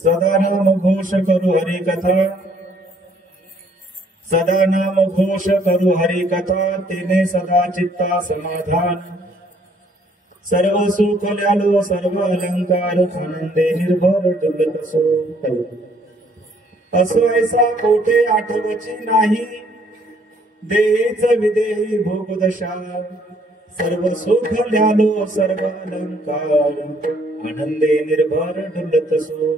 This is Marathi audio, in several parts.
सदा नाम घोष करू हरि कथा, सदा नाम घोष करू हरि कथा, तेने सदा चित्ता समाधान। सर्व सुख ल्यालो सर्व अलंकार, आनंदे निर्भर डुलत सो। असो ऐसा कोठे आठवची नाही, देहीच विदेही भोगदशा। सर्व सुख ल्यालो सर्व अलंकार, आनंदे निर्भर डुलत सो।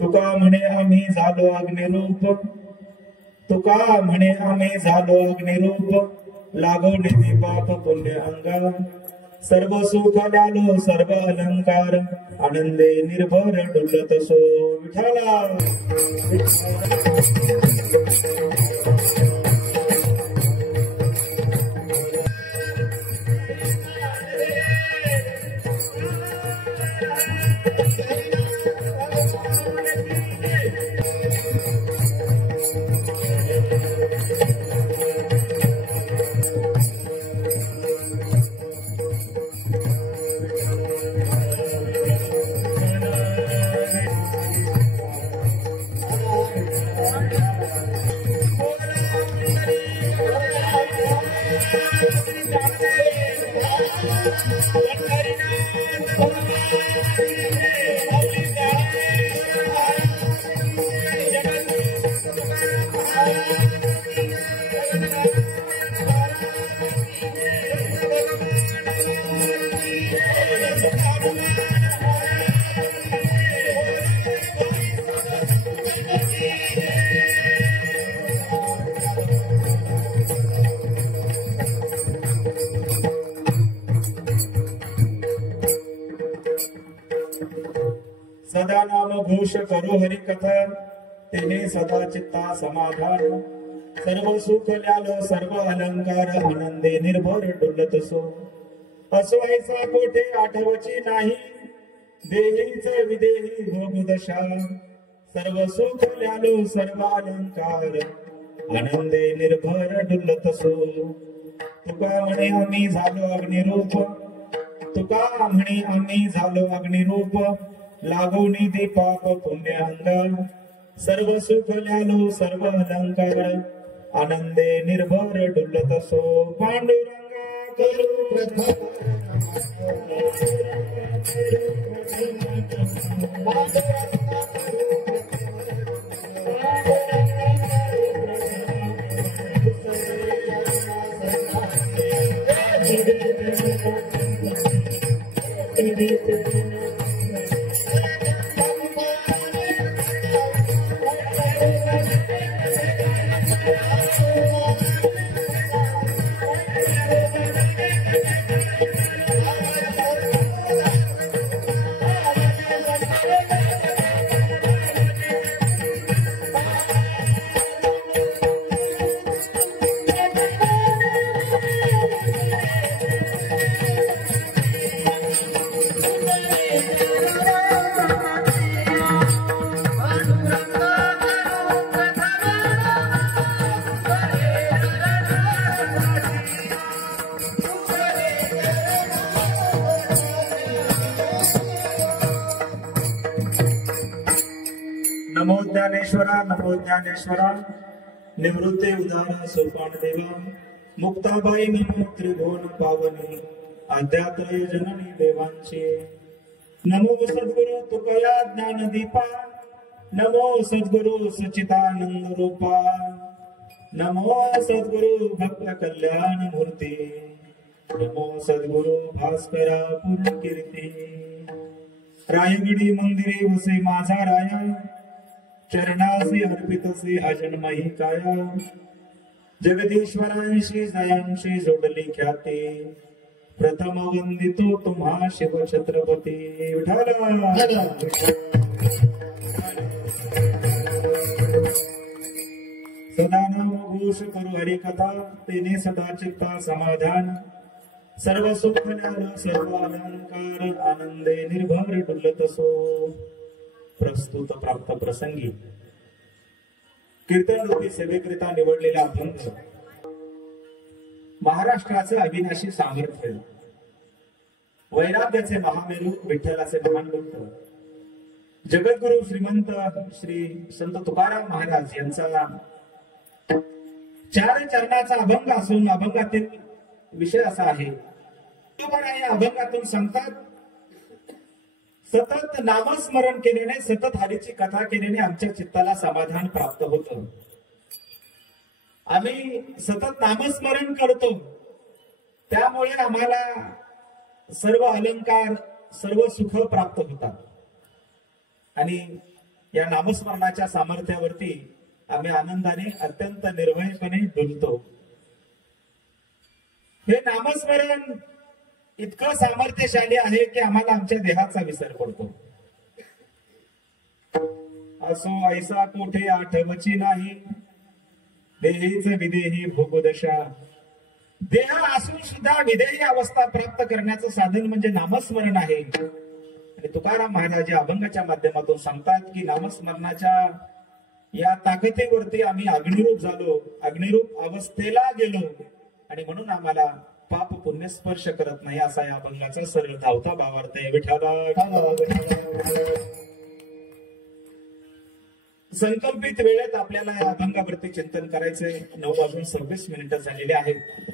तुका म्हणे आम्ही झालो अग्निरूप, तुका म्हणे आम्ही झालो अग्निरूप, लागो निधी पाप पुण्य अंगा। सर्व सुख ल्यालो सर्व अलंकार, आनंदे निर्भर डुलत सो। विठ्ठला सदा नाम घोष करू हरि कथा, तेने सदा चित्ता समाधान। सर्व सुख ल्यालो सर्व अलंकार, आनंदे निर्भर डुलत सो। असो ऐसा कोठे आठवची नाही, देहीच विदेही भोगदशा। सर्व सुख ल्यालो सर्व अलंकार, आनंदे निर्भर डुलत सो। तुका म्हणे आम्ही झालो अग्निरूप, तुका म्हणे आम्ही झालो अग्निरूप, लागो निधी पाप पुण्य अंगा। सर्व सुख ल्यालो सर्व अलंकार, आनंदे निर्भर डुलत सो। पांडुरंगा करू प्रथम नमो ज्ञानेश्वरा, नमो ज्ञानेश्वरा। निवृत्ते उदार सोपान देवा, मुक्ताबाई नमो त्रिभुवन पावनी, आद्यात्रय जननी देवांची। नमो सद्गुरु तुकया ज्ञानदीपा, नमो सद्गुरु सच्चिदानंद रूपा, नमो सद्गुरु भक्त कल्याण मूर्ती, नमो सद्गुरु भास्करा पूर्ण कीर्ती। रायगडी मंदिरे वसे माझा राया, चरणासी अर्पितसे अजन्मही काया। जगदीश्वरांशी जयांशी जोडली ख्याती, प्रथम वंदितो तुम्हा शिव छत्रपती। विठ्ठला सदा नाम घोष करू हरि कथा, तेने सदा चित्ता समाधान। सर्व सुख ल्यालो सर्व अलंकार, आनंदे निर्भर डुलत सो। प्रस्तुत प्राप्त प्रसंगी कीर्तन रूपी सेवेकरिता निवडलेला अभंग महाराष्ट्राचे अविनाशी सामर्थ्य, वैराग्याचे महामेरू विठ्ठलाचे महान भक्त, जगद्गुरु श्रीमंत श्री संत तुकाराम महाराज यांचा 4 चरणाचा अभंग असून अभंगातील विषय असा आहे. या अभंगातून सांगतात, सतत नामस्मरण केल्याने, सतत हरीची कथा केल्याने आमच्या चित्ताला समाधान प्राप्त होतं. आम्ही सतत नामस्मरण करतो, त्यामुळे आम्हाला सर्व अलंकार, सर्व सुख प्राप्त होतात. आणि या नामस्मरणाच्या सामर्थ्यावरती आम्ही आनंदाने अत्यंत निर्भयपणे डुलतो. हे नामस्मरण इतकं सामर्थ्यशाली आहे की आम्हाला आमच्या देहाचा विसर पडतो. असो ऐसा कोठे आठवची नाही, देहीच विदेही भोगदशा. देह असून सुद्धा विदेही अवस्था प्राप्त करण्याचं साधन म्हणजे नामस्मरण आहे. आणि तुकाराम महाराज या अभंगाच्या माध्यमातून सांगतात की नामस्मरणाच्या या ताकदीवरती आम्ही अग्निरूप झालो, अग्निरूप अवस्थेला गेलो, आणि म्हणून आम्हाला पाप पुण्य स्पर्श करत नाही, असा या अभंगाचा सरळ धावता भावार्थ आहे. संकल्पित वेळेत आपल्याला या अभंगावरती चिंतन करायचंय. 9:26 झालेले आहेत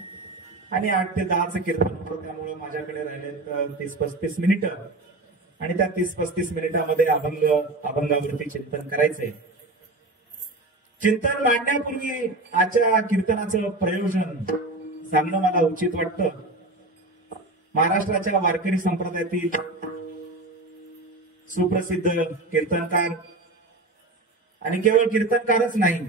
आणि 8 ते 10चं कीर्तन होतं, त्यामुळे माझ्याकडे राहिले 30-35 मिनिटं. आणि त्या 30-35 मिनिटांमध्ये अभंगावरती चिंतन करायचंय. चिंतन मांडण्यापूर्वी आजच्या कीर्तनाचं प्रयोजन सांगणं मला उचित वाटतं. महाराष्ट्राच्या वारकरी संप्रदायातील सुप्रसिद्ध कीर्तनकार, आणि केवळ कीर्तनकारच नाही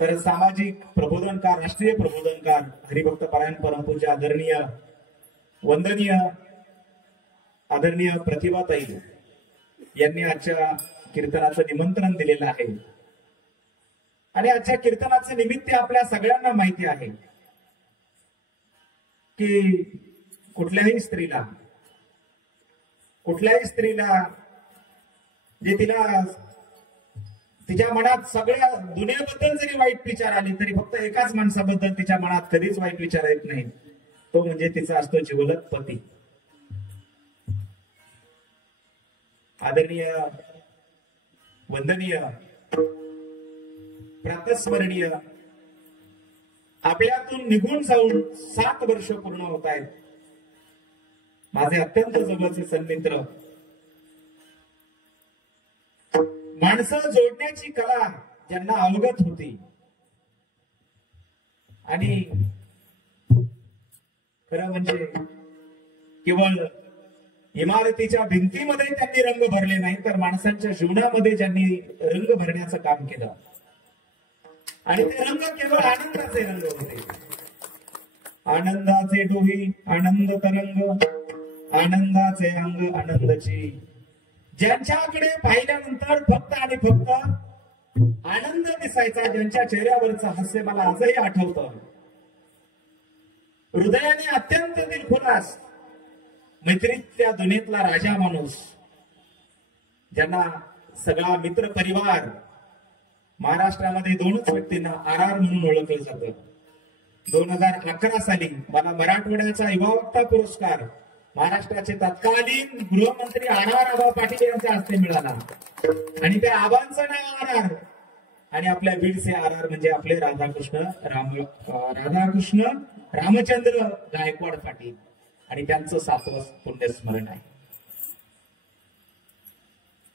तर सामाजिक प्रबोधनकार, राष्ट्रीय प्रबोधनकार, हरिभक्त पारायण परमपूज्य आदरणीय वंदनीय आदरणीय प्रतिभाताई यांनी आजच्या कीर्तनाचं निमंत्रण दिलेलं आहे. आणि आजच्या कीर्तनाचे निमित्त आपल्या सगळ्यांना माहिती आहे की कुठल्याही स्त्रीला जे तिच्या मनात सगळ्या दुनियेबद्दल जरी वाईट विचार आले तरी फक्त एकाच माणसाबद्दल तिच्या मनात कधीच वाईट विचार येत नाही, तो म्हणजे तिचा असतो जिवलग पती. आदरणीय वंदनीय प्रातस्मरणीय आपल्यातून निघून जाऊन 7 वर्ष पूर्ण होत आहेत. माझे अत्यंत जवळचे सन्मित्र, माणसं जोडण्याची कला ज्यांना अवगत होती आणि खरं म्हणजे केवळ इमारतीच्या भिंतीमध्ये त्यांनी रंग भरले नाही तर माणसांच्या जीवनामध्ये ज्यांनी रंग भरण्याचं काम केलं. आणि ते रंग केवळ आनंदाचे रंग होते. आनंदाचे डोही आनंद तरंग, आनंदाचे अंग आनंदाची. ज्यांच्याकडे पाहिल्यानंतर फक्त आणि फक्त आनंद दिसायचा, ज्यांच्या चेहऱ्यावरचं हास्य मला आजही आठवतं. हृदयाने अत्यंत दिलखुलास, मैत्रीतल्या दुनियेतला राजा माणूस, ज्यांना सगळा मित्र परिवार. महाराष्ट्रामध्ये 2च व्यक्तींना आर म्हणून ओळखलं जातं. 2011 साली मला मराठवाड्याचा युवा वक्ता पुरस्कार महाराष्ट्राचे तत्कालीन गृहमंत्री आबा पाटील यांच्या हस्ते मिळाला. आणि त्या आबांचं नाव आर, आणि आपल्या बीडचे आर म्हणजे आपले राधाकृष्ण रामचंद्र गायकवाड पाटील, आणि त्यांचं 7वं पुण्यस्मरण आहे.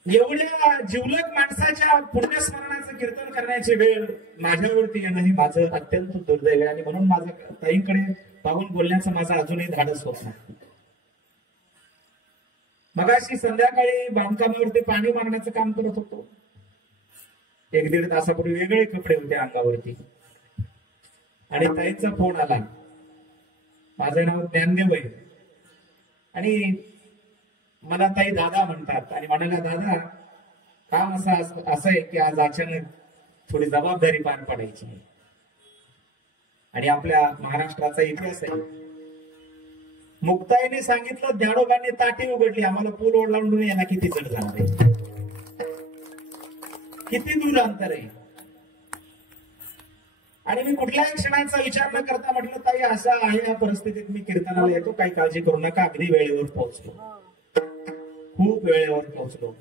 एवढ्या जिवलग माणसाच्या पुण्यस्मरणाचं कीर्तन करण्याची वेळ माझ्यावरती येणं हे माझं अत्यंत दुर्दैव आहे. आणि म्हणून माझं ताईंकडे पाहून बोलण्याचं माझं अजूनही धाडस होत नाही. मगाशी संध्याकाळी बांधकामावरती पाणी मारण्याचं काम करत होतो. 1-1.5 तासापूर्वी वेगळे कपडे होते अंगावरती, आणि ताईंचा फोन आला. माझं नाव ज्ञानदेव आहे आणि मला ताई दादा म्हणतात. आणि म्हणाला, दादा काम असं आहे की आज अचानक थोडी जबाबदारी पार पडायची. आणि आपल्या महाराष्ट्राचा इतिहास आहे. मुक्ताईने सांगितलं, ज्ञानोबांनी ताटी उघडली, आम्हाला पूल ओलांडून यायला किती चढ जाणार आहे, किती दूर अंतर आहे. आणि मी कुठल्याही क्षणाचा विचार न करता म्हटलं, ताई असं आहे, या परिस्थितीत मी कीर्तनाला येतो, काही काळजी करू नका. अगदी वेळेवर पोहोचलो, खूप वेळेवर पोहोचलो.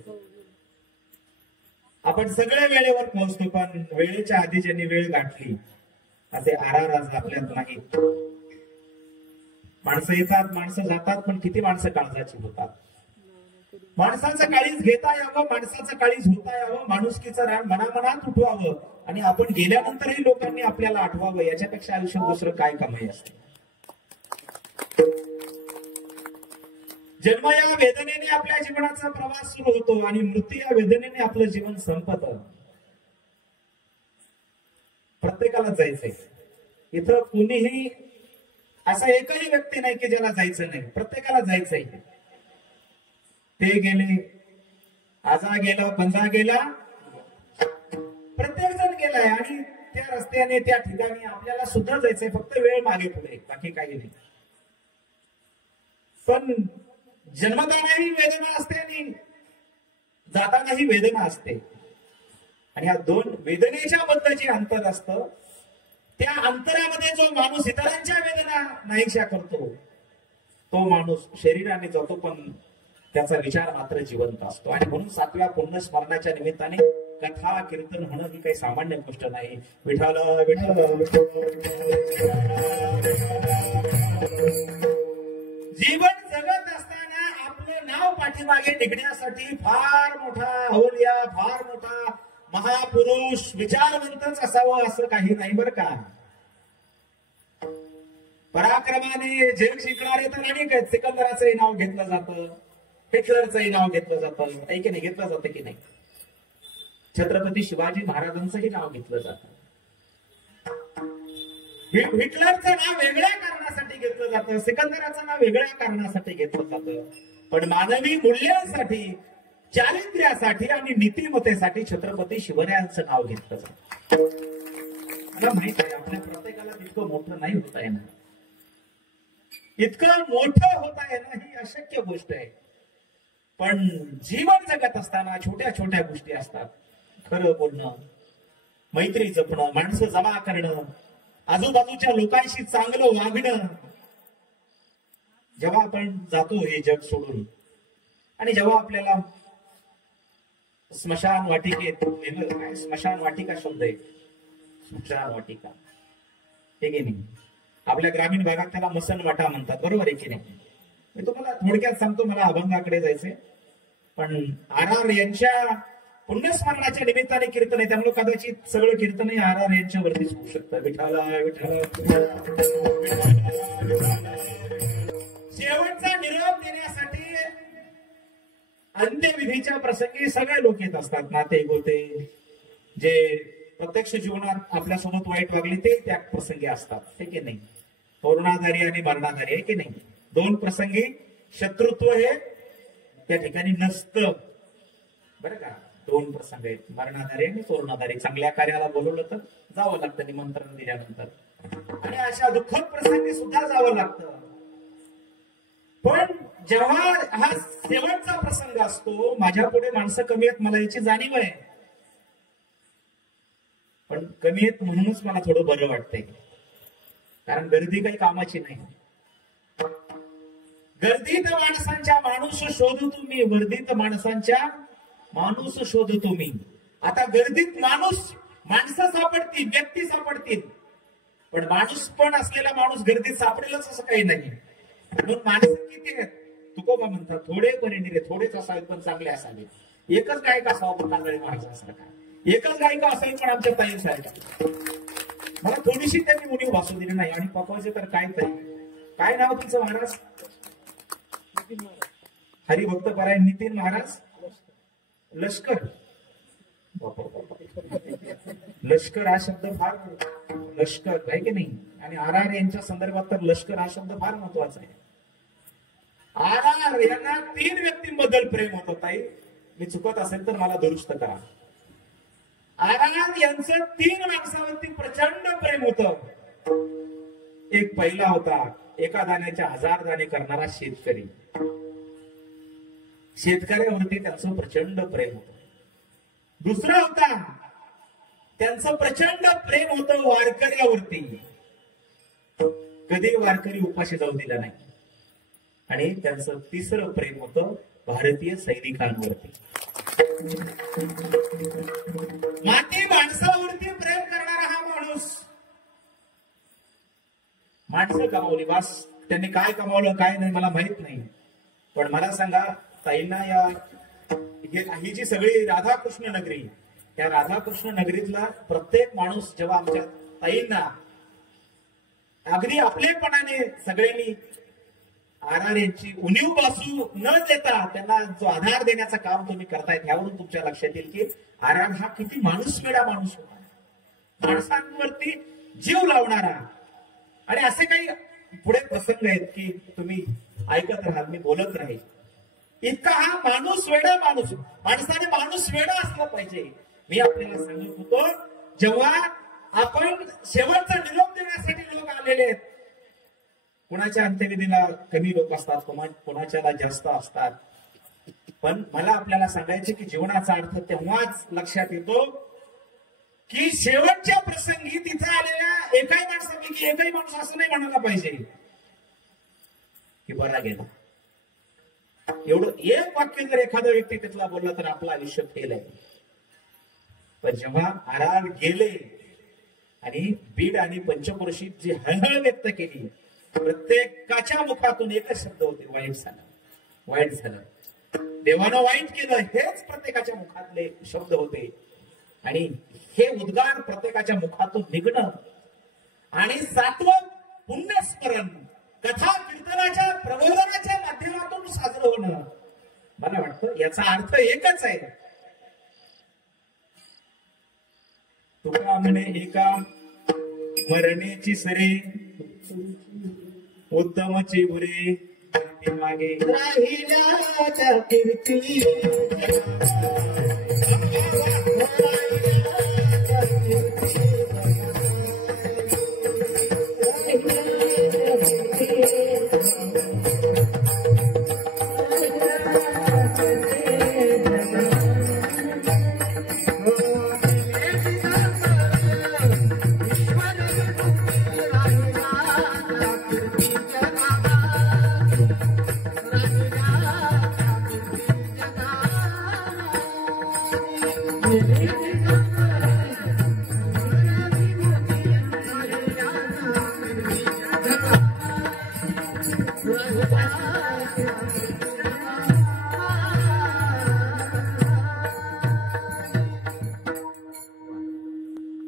आपण सगळे वेळेवर पोहोचतो, पण वेळेच्या आधी ज्यांनी वेळ गाठली असे आरार आज आपल्यात नाही. माणसं येतात, माणसं जातात, पण किती माणसं काळजाची होतात. माणसाचं काळीज घेता यावं, माणसाचं काळीज होता यावं, माणुसकीचं रान मनामनात उठवावं आणि आपण गेल्यानंतरही लोकांनी आपल्याला आठवावं. याच्यापेक्षा आयुष्यात दुसरं काय कमाई असते. जन्म या वेदनेने आपल्या जीवनाचा प्रवास सुरू होतो आणि मृत्यू या वेदनेने आपलं जीवन संपत. प्रत्येकाला जायचंय. इथं कुणीही असा एकही व्यक्ती नाही की ज्याला जायचं नाही. प्रत्येकाला जायचंय. ते गेले, आजा गेला, पंजा गेला, प्रत्येक जण गेलाय आणि त्या रस्त्याने त्या ठिकाणी आपल्याला सुद्धा जायचंय. फक्त वेळ मागे पुढे, बाकी काही नाही. पण जन्मतानाही वेदना असते आणि जातानाही वेदना असते. आणि या दोन वेदनेच्या मधलं जे अंतर असतं, त्या अंतरामध्ये जो माणूस इतरांच्या वेदना नाहीशा करतो, तो माणूस शरीराने जातो, पण त्याचा विचार मात्र जिवंत असतो. आणि म्हणून 7व्या पुण्यस्मरणाच्या निमित्ताने कथा कीर्तन होणं ही काही सामान्य गोष्ट नाही. विठ्ठल विठ्ठल जीवन जगत असताना आपलं नाव पाठीमागे टिकण्यासाठी फार मोठा अवलिया, फार मोठा महापुरुष, विचारवंतच असावं असं काही नाही बरं का. पराक्रमाने जग शिकणारे तर अनेक आहेत. सिकंदराचंही नाव घेतलं जातं, हिटलरचंही नाव घेतलं जातं, की नाही घेतलं जातं की नाही. छत्रपती शिवाजी महाराजांचंही नाव घेतलं जातं. हिटलरचं नाव वेगळ्या कारणासाठी घेतलं जातं, सिकंदराचं नाव वेगळ्या कारणासाठी घेतलं जातं. पण मानवी मूल्यांसाठी, चारित्र्यासाठी आणि नीतिमत्तेसाठी छत्रपती शिवरायांचं नाव घेतलं जातं. मला माहित आहे आपल्या प्रत्येकाला इतकं मोठं नाही होता येणार. इतकं मोठं होता येणं ही अशक्य गोष्ट आहे. पण जीवन जगत असताना छोट्या छोट्या गोष्टी असतात. खरं बोलणं, मैत्री जपणं, माणसं जमा करणं, आजूबाजूच्या लोकांशी चांगलं वागणं. जेव्हा आपण जातो हे जग सोडून आणि जेव्हा आपल्याला स्मशान वाटिकेत नेलं, काय स्मशान वाटिका शब्द आहे, स्मशान वाटिका हे की नाही. आपल्या ग्रामीण भागात त्याला मसन वाटा म्हणतात, बरोबर आहे की नाही. मी तुम्हाला थोडक्यात सांगतो, मला अभंगाकडे जायचंय. पण आर यांच्या पुण्यस्मरणाच्या निमित्ताने कीर्तन आहे, त्यामुळे कदाचित सगळं कीर्तन हे आर यांच्यावरतीच होऊ शकतं. विठ्ठल विठ्ठल. शेवटचा निरोप देण्यासाठी अंत्यविधीच्या प्रसंगी सगळे लोक येत असतात. नाते गोते जे प्रत्यक्ष जीवनात आपल्यासोबत वाईट वागले ते त्या प्रसंगी असतात, हे की नाही. तोरणाधारी आणि मरणाधारी, आहे की नाही. दोन प्रसंगी शत्रुत्व हे त्या ठिकाणी नसतं बरं का. दोन प्रसंग आहेत, मरणाधारी आणि तोरणाधारी. चांगल्या कार्याला बोलवलं तर जावं लागतं निमंत्रण दिल्यानंतर, आणि अशा दुःखद प्रसंगी सुद्धा जावं लागतं. पण जेव्हा हा शेवटचा प्रसंग असतो, माझ्या पुढे माणसं कमी आहेत मला याची जाणीव आहे, पण कमी आहेत म्हणूनच मला थोडं बरं वाटतंय. कारण गर्दी काही कामाची नाही. गर्दीत माणसांच्या माणूस शोधू तुम्ही, वर्दीत माणसांच्या माणूस शोधू तुम्ही. आता गर्दीत माणसं सापडतील, व्यक्ती सापडतील, पण माणूस पण असलेला माणूस गर्दीत सापडेलच असं काही नाही. म्हणून माणसं किती आहेत तुकोबा म्हणतात, थोडे परिणिरे, थोडेच असावेत पण चांगले असावेत. एकच गायक असावं पण कांदळे महाराजांसारखा, एकच गायिका असावी पण आमच्या ताईंसारखा. मला थोडीशी त्यांनी उणीव भासू दिली नाही. आणि पकवायचे तर काय तरी. काय नाव तुमचं महाराज? हरिभक्त परायण नितीन महाराज लष्कर. लष्कर हा शब्द फार, लष्कर आहे की नाही. आणि आर आर यांच्या संदर्भात तर लष्कर हा शब्द फार महत्वाचा आहे. आर आर यांना 3 व्यक्तींबद्दल प्रेम होतं. ताई मी चुकत असेल तर मला दुरुस्त करा. आर आर यांचं 3 माणसावरती प्रचंड प्रेम होतं. एक पहिला होता एका दाण्याच्या 1000 दाणे करणारा शेतकरी. शेतकऱ्यावरती त्यांचं प्रचंड प्रेम होतं. दुसरा होता त्यांचं प्रचंड प्रेम होतं वारकऱ्यावरती. कधी वारकरी उपाशी जाऊ दिला नाही. आणि त्यांचं तिसरं प्रेम होतं भारतीय सैनिकांवरती. कमावली, बस त्यांनी काय कमावलं काय नाही मला माहित नाही. पण मला सांगा, ताईंना या ही जी सगळी राधाकृष्ण नगरी, त्या राधाकृष्ण नगरीतला प्रत्येक माणूस जेव्हा आमच्या ताईंना अगदी आपलेपणाने सगळ्यांनी आर यांची उणीव बासू न देता त्यांना जो आधार देण्याचं काम तुम्ही करतायत, यावरून तुमच्या लक्षात येईल की आर हा किती माणूसवेडा माणूस होता, माणसांवरती जीव लावणारा. आणि असे काही पुढे प्रसंग आहेत की तुम्ही ऐकत राहाल, मी बोलत राहील. इतका हा माणूस वेडा माणूस, माणसाने माणूस वेडा असला पाहिजे. मी आपल्याला सांगत होतो, जेव्हा आपण शेवटचा निरोप देण्यासाठी लोक आलेले आहेत, कुणाच्या अंत्यविधीला कमी लोक असतात, कोणाच्याला जास्त असतात. पण मला आपल्याला सांगायचे की जीवनाचा अर्थ तेव्हाच लक्षात येतो की शेवटच्या प्रसंगी तिथे आलेल्या एकाही माणसापैकी एकही माणूस असं नाही म्हणायला पाहिजे की बरा गेला. एवढं एक वाक्य जर एखादा व्यक्ती तिथला बोलला तर आपलं आयुष्य फेल आहे. पण जेव्हा आरार गेले आणि बीड आणि पंचक्रोशीत जी हळहळ व्यक्त केली, प्रत्येकाच्या मुखातून एकच शब्द होते, वाईट झालं, वाईट झालं, देवानं वाईट केलं, हेच प्रत्येकाच्या मुखातले शब्द होते. आणि हे उद्गार प्रत्येकाच्या मुखातून निघणं आणि 7वं पुण्यस्मरण कथा कीर्तनाच्या प्रबोधनाच्या माध्यमातून साजरं होणं, मला वाटतं याचा अर्थ एकच आहे. तुका म्हणे एका मरणेची सरी, उत्तमची बुरे मागे राहिल्या कीर्ती.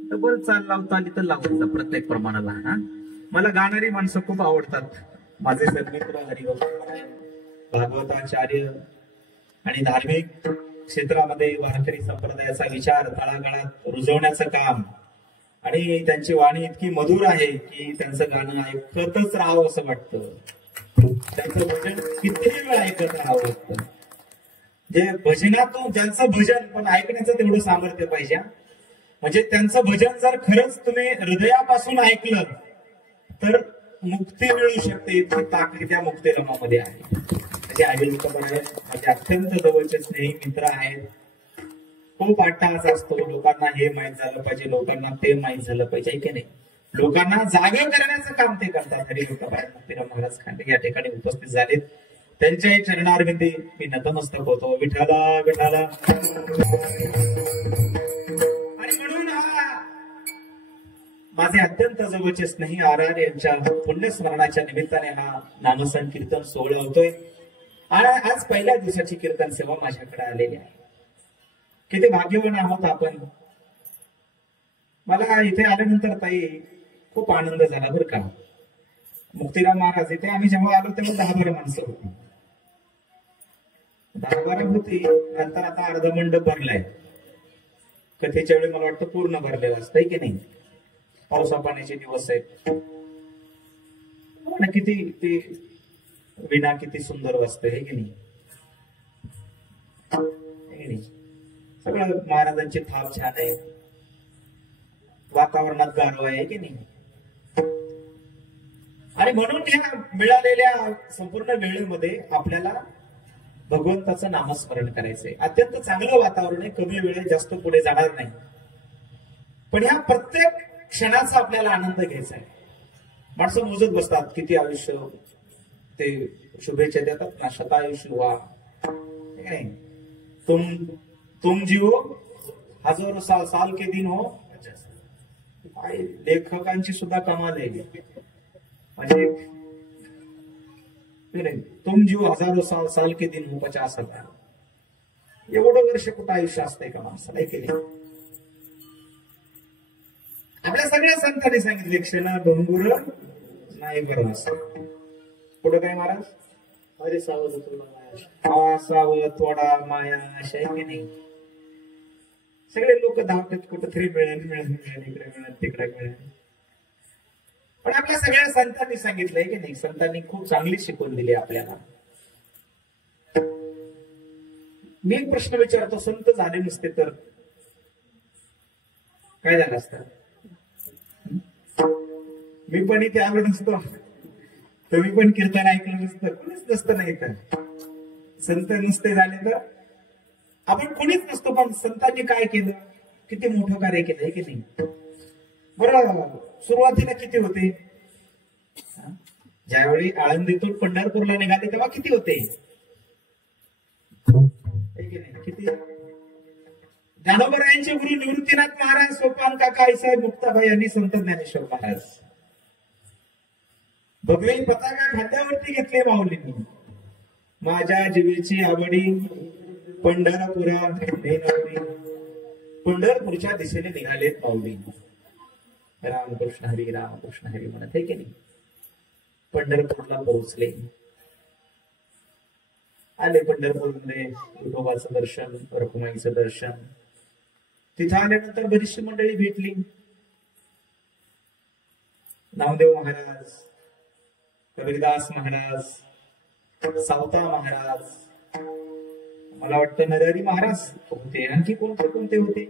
डबल चाल लावता आली तर लावता प्रत्येक प्रमाणाला. हा, मला गाणारी माणसं खूप आवडतात. माझे सन्मित्र हरिवंश भागवताचार्य आणि धार्मिक क्षेत्रामध्ये वारकरी संप्रदायाचा विचार तळागाळात रुजवण्याचं काम, आणि त्यांची वाणी इतकी मधुर आहे की त्यांचं गाणं ऐकतच राहावं असं वाटतं. त्यांचं भजन कितीही वेळ ऐकत राहावं वाटतं. जे भजनातून ज्यांचं भजन पण ऐकण्याचं तेवढं सामर्थ्य पाहिजे. म्हणजे त्यांचं भजन जर खरंच तुम्ही हृदयापासून ऐकलं तर मुक्ती मिळू शकते, इतकी ताकद त्या मुक्तिरमामध्ये आहे. म्हणजे आजी पण आहेत, माझे अत्यंत जवळचे स्नेही मित्र आहेत. खूप अट्टहास असतो, लोकांना हे माहीत झालं पाहिजे, लोकांना ते माहीत झालं पाहिजे की नाही. लोकांना जागा करण्याचं काम ते करतात. हरिभक्तपरायण मुक्तिराम महाराज खांडे या ठिकाणी उपस्थित झालेत. त्यांच्याही चरणारविंदी मी नतमस्तक होतो. विठाला विठाला. आणि म्हणून माझे अत्यंत जवळचे स्नेही आर यांच्या पुण्यस्मरणाच्या निमित्ताने हा नामसंकीर्तन सोहळा होतोय. आणि आज पहिल्या दिवसाची कीर्तन सेवा माझ्याकडे आलेली आहे. किती भाग्यवान आहोत आपण. मला इथे आल्यानंतर ताई खूप आनंद झाला बरं का. मुक्तिराम महाराज इथे आम्ही जेव्हा आलो तेव्हा 10-12 माणसं होती. 10-12 होती. नंतर आता अर्ध मंडप भरलाय. कथेच्या वेळी मला वाटतं पूर्ण भरलेलं असतंय की नाही. पावसा पाण्याचे दिवस आहेत. किती ती विना किती सुंदर वाजते हे की नाही. सगळं महाराजांची थाप छान आहे. वातावरणात गारवा आहे की नाही. आणि म्हणून या मिळालेल्या संपूर्ण वेळेमध्ये आपल्याला भगवंताचं नामस्मरण करायचंय. अत्यंत चांगलं वातावरण आहे. कमी वेळेत जास्त पुढे जाणार नाही. पण ह्या प्रत्येक क्षणाचा आपल्याला आनंद घ्यायचा आहे. माणसं मोजत बसतात किती आयुष्य, ते शुभेच्छा देतात ना, शतायुष्य व्हा. तुम जिओ हजारो साल के दिन हो. लेखकांची सुद्धा कमाल आहे. म्हणजे तुम जीव हजारो साल के दिन हो 50,000. एवढं वर्ष कुठं आयुष्य असतंय का माणसाला केले. आपल्या सगळ्या संतांनी सांगितले क्षण भंगुर नाही बरं असं. पुढं काय महाराज, अरे सावध सावध थोडा माया अशा आहे की नाही. सगळे लोक धावतात कुठंतरी मिळेल मिळेल मिळेल इकडे मिळेल तिकडे मिळेल. पण आपल्या सगळ्या संतांनी सांगितलंय की नाही, संतांनी खूप चांगली शिकवून दिली आपल्याला. मी एक प्रश्न विचारतो, संत झाले नसते तर काय झालं असतं. मी पण इथे आलो नसतो, तुम्ही पण कीर्तन ऐकलं नसतं, कुणीच नसतं. नाही तर संत नुसते झाले तर आपण कुणीच नसतो. पण संतांनी काय केलं, किती मोठं कार्य केलंय की नाही. बरं, सुरुवातीला किती होते, ज्यावेळी आळंदीतून पंढरपूरला निघाले तेव्हा किती होते, किती. ज्ञानोबरायांचे गुरु निवृत्तीनाथ महाराज, सोपान काका आईसाहेब मुक्ताबाई आणि संत ज्ञानेश्वर महाराज. भगवी पताका खांद्यावरती घेतले माऊलींनी. माझ्या जीवेची आवडी पंढरपुरा नेणारी. पंढरपूरच्या दिशेने निघालेत माऊली. रामकृष्ण हरी रामकृष्ण हरी म्हणत आहे की नाही. पंढरपूरला पोहोचले. आले पंढरपूरमध्ये विठोबाचं दर्शन, रखुमाईचं दर्शन. तिथं आल्यानंतर बरीचशी मंडळी भेटली. नामदेव महाराज, कबीरदास महाराज, सावता महाराज, मला वाटतं नरहरी महाराज होते. आणखी कोणते कोणते होते,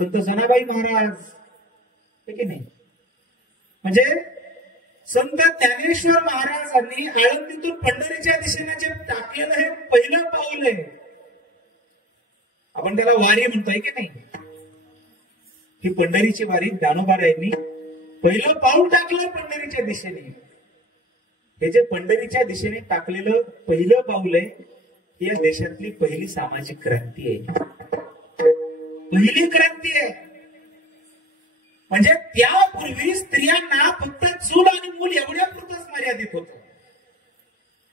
संत जनाबाई महाराज की नाही. म्हणजे संत ज्ञानेश्वर महाराजांनी आळंदीतून पंढरीच्या दिशेने जे टाकलेलं हे पहिलं पाऊल आहे. आपण त्याला वारी म्हणतोय की नाही. ही पंढरीची वारी ज्ञानोबारायांनी पहिलं पाऊल टाकलं पंढरीच्या दिशेने. हे जे पंढरीच्या दिशेने टाकलेलं पहिलं पाऊल आहे, या देशातली पहिली सामाजिक क्रांती आहे, पहिली क्रांती आहे. म्हणजे त्यापूर्वी स्त्रियांना फक्त चूल आणि मूल एवढ्या पुरतच मर्यादित होत.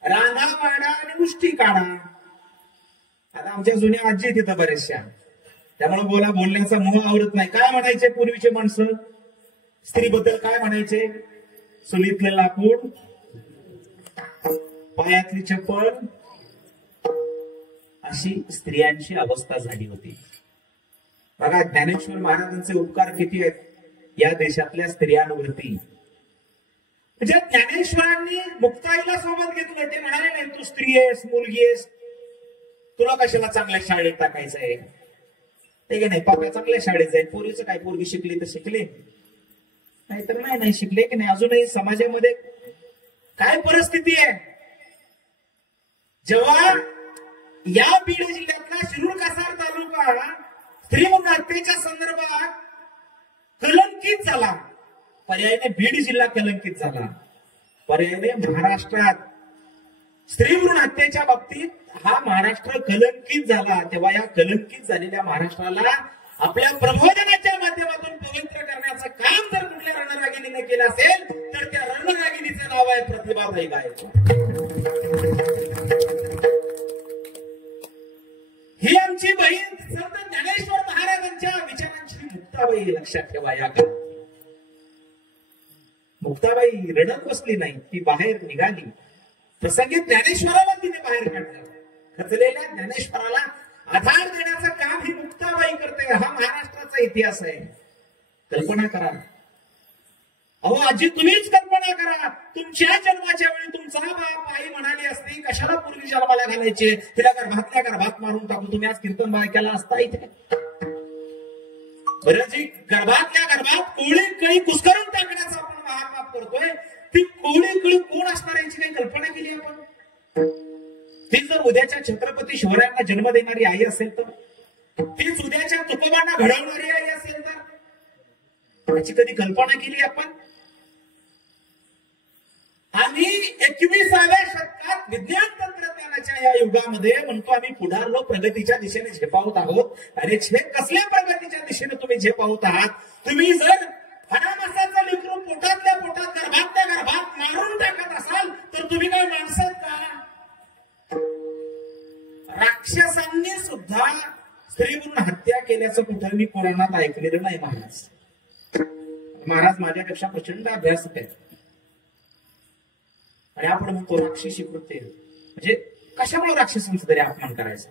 रांधा वाडा आणि मुष्टी काढा. आता आमच्या जुन्या आजी तिथं बऱ्याचशा, त्यामुळे बोलण्याचा मोह आवरत नाही. काय म्हणायचे पूर्वीचे माणसं स्त्रीबद्दल, काय म्हणायचे, चुलीतलं लाकूड, पायातली चप्पल, अशी स्त्रियांची अवस्था झाली होती. बघा ज्ञानेश्वर महाराजांचे उपकार किती आहेत या देशातल्या स्त्रियांवरती. म्हणजे ज्ञानेश्वरांनी मुक्ताईला सोबत घेतलं. ते म्हणाले नाही तू स्त्री आहेस, मुलगी आहेस, तुला कशाला चांगल्या शाळेत टाकायचंय. ते नाही, पापा चांगल्या शाळेत जाईल. पोरीचं काय, पोरगी शिकली तर शिकले, नाहीतर नाही शिकले की नाही. अजूनही समाजामध्ये काय परिस्थिती आहे. जेव्हा या बीड जिल्ह्यातला शिरूर कासार तालुका स्त्री भ्रूण हत्येच्या संदर्भात कलंकित झाला, पर्यायाने बीड जिल्हा कलंकित झाला, पर्यायाने महाराष्ट्रात स्त्री भ्रूण हत्येच्या बाबतीत हा महाराष्ट्र कलंकित झाला. तेव्हा या कलंकित झालेल्या महाराष्ट्राला आपल्या प्रबोधनाच्या माध्यमातून पवित्र करण्याचं काम जर कुठल्या रणरागिणीने केलं असेल तर त्या रणरागिणीचं नाव आहे प्रतिभाताई गायकवाड. ही आमची बहीण संत ज्ञानेश्वर महाराजांच्या विचारांची मुक्ताबाई. लक्षात ठेवा, या का मुक्ताबाई रडत बसली नाही, ती बाहेर निघाली. प्रसंगी ज्ञानेश्वराला तिने बाहेर काढलं. खचलेल्या ज्ञानेश्वराला आधार देण्याचं काम ही मुक्ताबाई करते. हा महाराष्ट्राचा इतिहास आहे. कल्पना करा, अहो आजी तुम्हीच कल्पना करा, तुमच्या जन्माच्या वेळी तुमचा बाप आई म्हणाली असती कशाला पूर्वी जन्माला घालायचे, तिला गर्भातल्या गर्भात मारून टाकू, तुम्ही आज कीर्तन बाळ केला असता इथे. बरं, जी गर्भातल्या गर्भात कोळी कळी कुस्करून टाकण्याचा आपण महापाप करतोय, ती कोळी कळी कोण असणार याची काही कल्पना केली आपण. ती जर उद्याच्या छत्रपती शिवरायांना जन्म देणारी आई असेल तर, तीच उद्याच्या तुकोबांना घडवणारी आई असेल तर, याची कधी कल्पना केली आपण. आम्ही 21व्या शतकात विज्ञान तंत्रज्ञानाच्या या युगामध्ये म्हणतो आम्ही पुढारलो प्रगतीच्या दिशेने झेपावत आहोत. अरे कसल्या प्रगतीच्या दिशेने तुम्ही झेपावत आहात. तुम्ही जर फणामासाचा लेकरू पोटातल्या पोटात गर्भातल्या गर्भात मारून टाकत असाल तर तुम्ही काय माणसात का? राक्षसांनी सुद्धा स्त्री म्हणून हत्या केल्याचं कुठं मी पुराणात ऐकलेलं नाही महाराज. महाराज माझ्यापेक्षा प्रचंड अभ्यास आहे आणि आपण म्हणतो राक्षसी कृत्य म्हणजे कशामुळे राक्षसांचा तरी अपमान करायचा.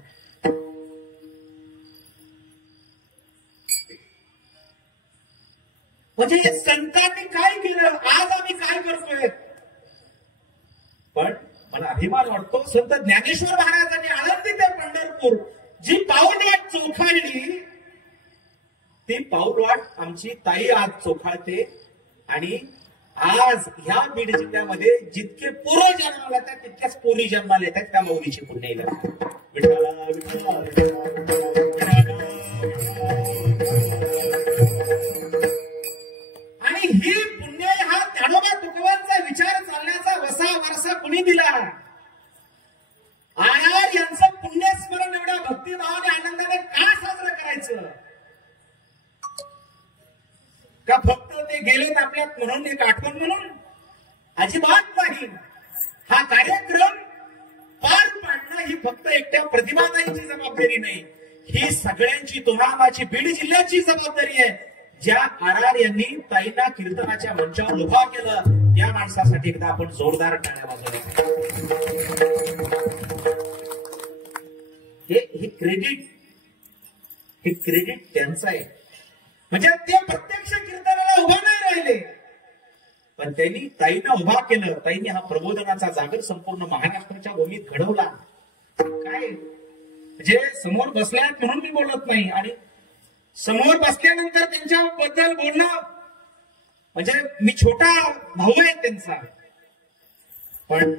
म्हणजे संतांनी काय केलं, आज आम्ही काय करतोय. पण मला अभिमान वाटतो संत ज्ञानेश्वर महाराजांनी आळंदी ते पंढरपूर जी पाऊलवाट चोखाळली ती पाऊलवाट आमची ताई आज चोखाळते. आणि आज ह्या बीड जिल्ह्यामध्ये जितके पोरं जन्माला येतात तितक्याच पोरी जन्माला येतात त्या मौलीची पुण्य आणि ही पुण्य हा ज्ञानोबा तुकोबांचा विचार चालण्याचा वसा वारसा कुणी दिला. आयार यांचं पुण्यस्मरण एवढ्या भक्तिभावाने आनंदाने का साजरं करायचं. का फक्त ते गेलेत आपल्यात म्हणून एक आठवण म्हणून? अजिबात नाही. हा कार्यक्रम पार पाडणं ही फक्त एकट्या प्रतिभाताईंची जबाबदारी नाही, ही सगळ्यांची तोनामाची बीड जिल्ह्याची जबाबदारी आहे. ज्या आर यांनी ताईंना कीर्तनाच्या मंचावर उभा केलं या माणसासाठी एकदा आपण जोरदार टाळ्या वाजवल्या. हे क्रेडिट त्यांचं आहे. म्हणजे ते प्रत्यक्ष कीर्तनाला उभा नाही राहिले पण त्यांनी ताईंना उभा केलं. ताईंनी हा प्रबोधनाचा जागर संपूर्ण महाराष्ट्राच्या भूमीत घडवला. काय म्हणजे समोर बसल्यात म्हणून मी बोलत नाही आणि समोर बसल्यानंतर त्यांच्याबद्दल बोलणं म्हणजे मी छोटा भाऊ आहे त्यांचा. पण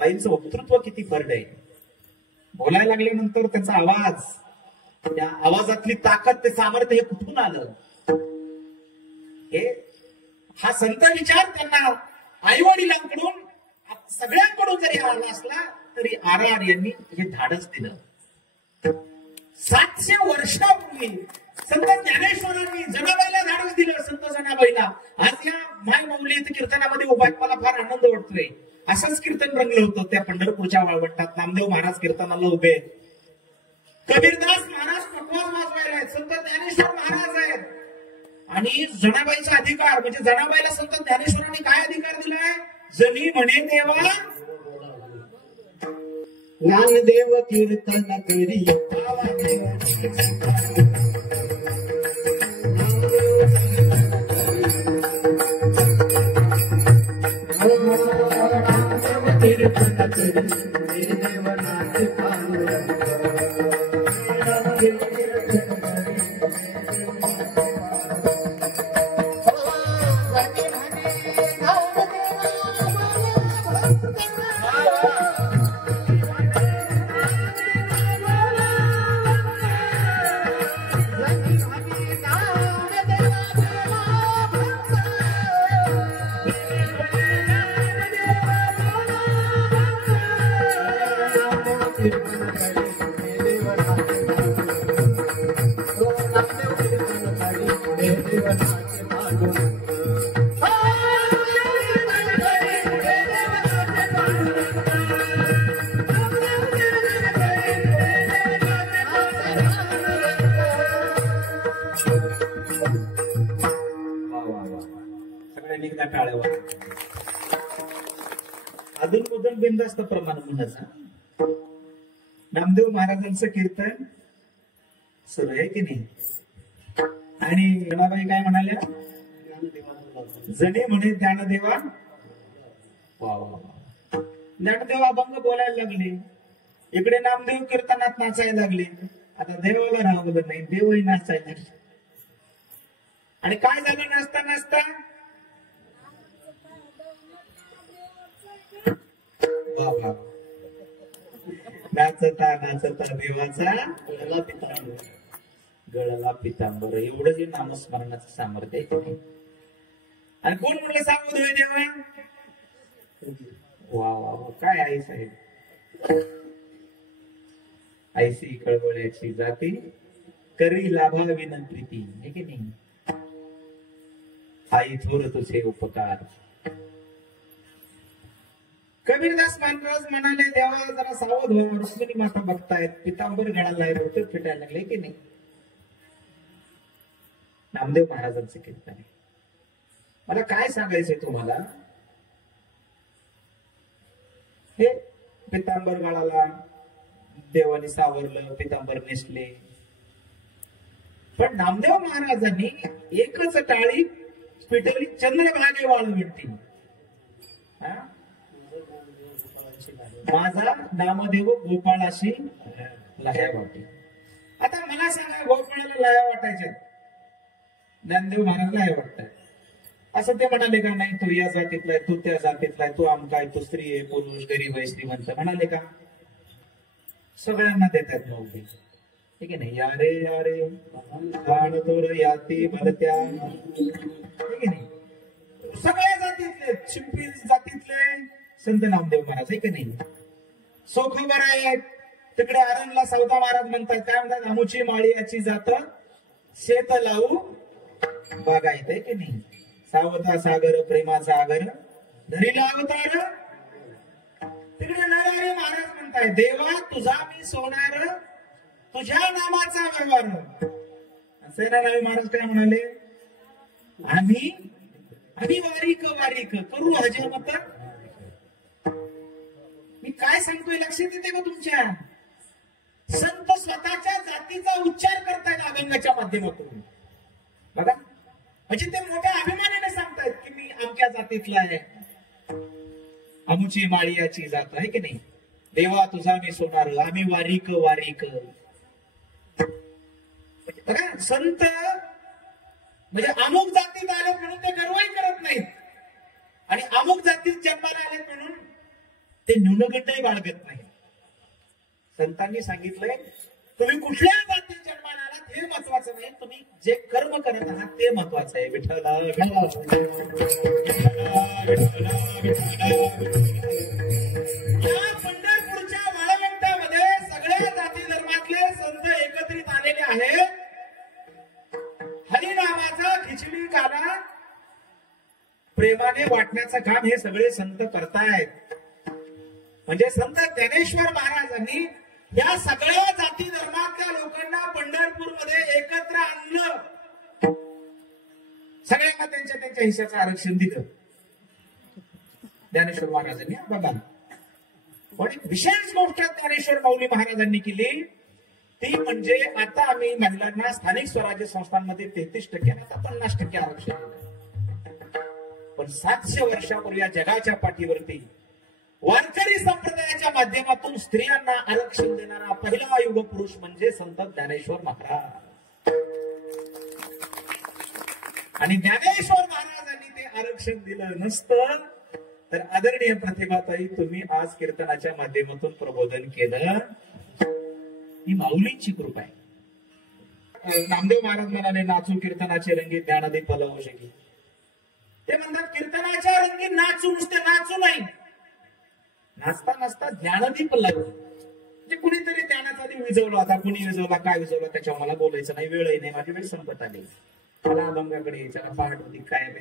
ताईंचं वक्तृत्व किती भरड आहे. बोलायला लागल्यानंतर त्यांचा आवाज, त्या आवाजातली ताकद, ते सामर्थ्य हे कुठून आलं. हे हा संत विचार त्यांना आई वडिलांकडून सगळ्यांकडून जरी आला असला तरी आर यांनी हे धाडस दिलं. 700 वर्षापूर्वी संत ज्ञानेश्वरांनी जनाबाईला धाडस दिलं. संत जनाबाईला आज या माय माऊली कीर्तनामध्ये उभा मला फार आनंद वाटतोय. असंच कीर्तन रंगलं होतं त्या पंढरपूरच्या वाळवंटात. नामदेव महाराज कीर्तनाला उभे, कबीरदास महाराज पटवार वाजवायला आहेत, संत ज्ञानेश्वर महाराज आहेत. आणि जनाबाईचा अधिकार म्हणजे जनाबाईला संत ज्ञानेश्वरांनी काय अधिकार दिलाय. जनी म्हणे देवा ज्ञानदेव कीर्तन करी अधून मधून बिनधास्त प्रमाण म्हणायचं. नामदेव महाराजांचं कीर्तन सुरू आहे की नाही. आणि जनाबाई काय म्हणाल्या, जणे म्हणे ज्ञानदेवा. ज्ञानदेव अभंग बोलायला लागले, इकडे नामदेव कीर्तनात नाचायला लागले. आता देवाला राहवलं नाही, देवही नाचायला लागले. आणि काय झालं नाचता नाचता, नाचता नाचता देवाचा गळाला पितांबर. एवढं हे नामस्मरणाचं सामर्थ्य आहे. आणि कोण म्हणलं सांगू दे देवा. वा वा वा, काय आई साहेब. ऐसी कळवळ्याची जाती करी लाभा विनंती, हे की नाही. आई थोर तुझे उपकार. कबीरदास महाराज म्हणाले, देवा जरा सावध व्हा, रुक्मिणी माता बघतायत, पितांबर गळाला आहे, रोटे फिटायला लागले की नाही. नामदेव महाराजांचे कीर्तन आहे. मला काय सांगायचंय तुम्हाला, हे पितांबर गळाला देवाने सावरलं, पितांबर नेसले, पण नामदेव महाराजांनी एकच टाळी पिटवली, चंद्रभागे वाळू विटती. माझा नामदेव गोपाळाशी लया वाटे. आता मला सांगा, गोपाळाला लया वाटायच्या, ज्ञानदेव महाराज लया वाटतात असं ते म्हणाले का? नाही, तू या जातीतला आहे, तू त्या जातीतला आहे, तू आमका आहे, तू स्त्री आहे, पुरुष, गरीब आहे, श्रीमंत म्हणाले का? सगळ्यांना देतात नोकरी, ठीक आहे नाही. यारे यारे गाण तोर याती भरत्या, ठीक आहे नाही. सगळ्या जातीतले, शिंपी जातीतले संत नामदेव महाराज, आहे की नाही. सोखबर आहेत तिकडे आरणला सावता महाराज म्हणतात, काय म्हणतात? आमुची माळी याची जात शेत लावू बागायत, आहे की नाही. सावता सागर प्रेमाचा आगर धरीला अवतार. तिकडे नरहरी महाराज म्हणताय, देवा तुझा मी सोनार, तुझ्या नामाचा व्यवहार. सेनानावी महाराज काय म्हणाले? आम्ही वारीक वारीक करू हजामत. मी काय सांगतोय लक्षात येते का तुमच्या? संत स्वतःच्या जातीचा उच्चार करतायत अभंगाच्या माध्यमातून, बघा. म्हणजे ते मोठ्या अभिमानाने सांगतायत की मी आमच्या जातीतला आहे, अमुची माळी याची जात, आहे की नाही. देवा तुझा मी सोनार, आम्ही वारीक वारीक. बघा, संत म्हणजे अमुक जातीत आलेत म्हणून ते गर्वही करत नाहीत, आणि अमुक जातीत जन्माला आलेत म्हणून ते न्यूनगंडही बाळगत नाही. संतांनी सांगितलंय, तुम्ही कुठल्या जातीत जन्माला आलात हे महत्वाचं नाही, तुम्ही जे कर्म करत आहात ते महत्वाचं आहे. विठ्ठला या पंढरपूरच्या वाळवंटामध्ये सगळ्या जाती धर्मातले संत एकत्रित आलेले आहेत. हरिनामाचा खिचडी काला प्रेमाने वाटण्याचं काम हे सगळे संत करतायत. म्हणजे संत ज्ञानेश्वर महाराजांनी या सगळ्या जाती धर्मातल्या लोकांना पंढरपूरमध्ये एकत्र आणलं, सगळ्यांना त्यांच्या त्यांच्या हिश्श्याचं आरक्षण दिलं ज्ञानेश्वर महाराजांनी. बघा, पण एक विशेष गोष्ट ज्ञानेश्वर माऊली महाराजांनी केली, ती म्हणजे आता आम्ही महिलांना स्थानिक स्वराज्य संस्थांमध्ये 33% आता 50% आरक्षण दिलं. पण 700 वर्षापूर्वी या जगाच्या पाठीवरती वारकरी संप्रदायाच्या माध्यमातून स्त्रियांना आरक्षण देणारा पहिला युग पुरुष म्हणजे संत ज्ञानेश्वर महाराज. आणि ज्ञानेश्वर महाराजांनी ते आरक्षण दिलं नसतं तर आदरणीय प्रतिभाताई तुम्ही आज कीर्तनाच्या माध्यमातून प्रबोधन केलं, ही माऊलींची कृपा आहे. नामदेव महाराज म्हणाले, नाचू कीर्तनाचे रंगी ज्ञानदीप लावू शकी. ते म्हणतात कीर्तनाच्या रंगी नाचू, नुसते नाचू नाही, नाचता नाचता ज्ञानदीप लागू. म्हणजे कुणीतरी ज्ञानाचा दिप विजवला होता, कुणी विजवला, काय विजवला त्याच्या मला बोलायचं नाही, वेळही नाही, माझी वेळ संपत आली. मला अभंगाकडे यायचं पहाट होती काय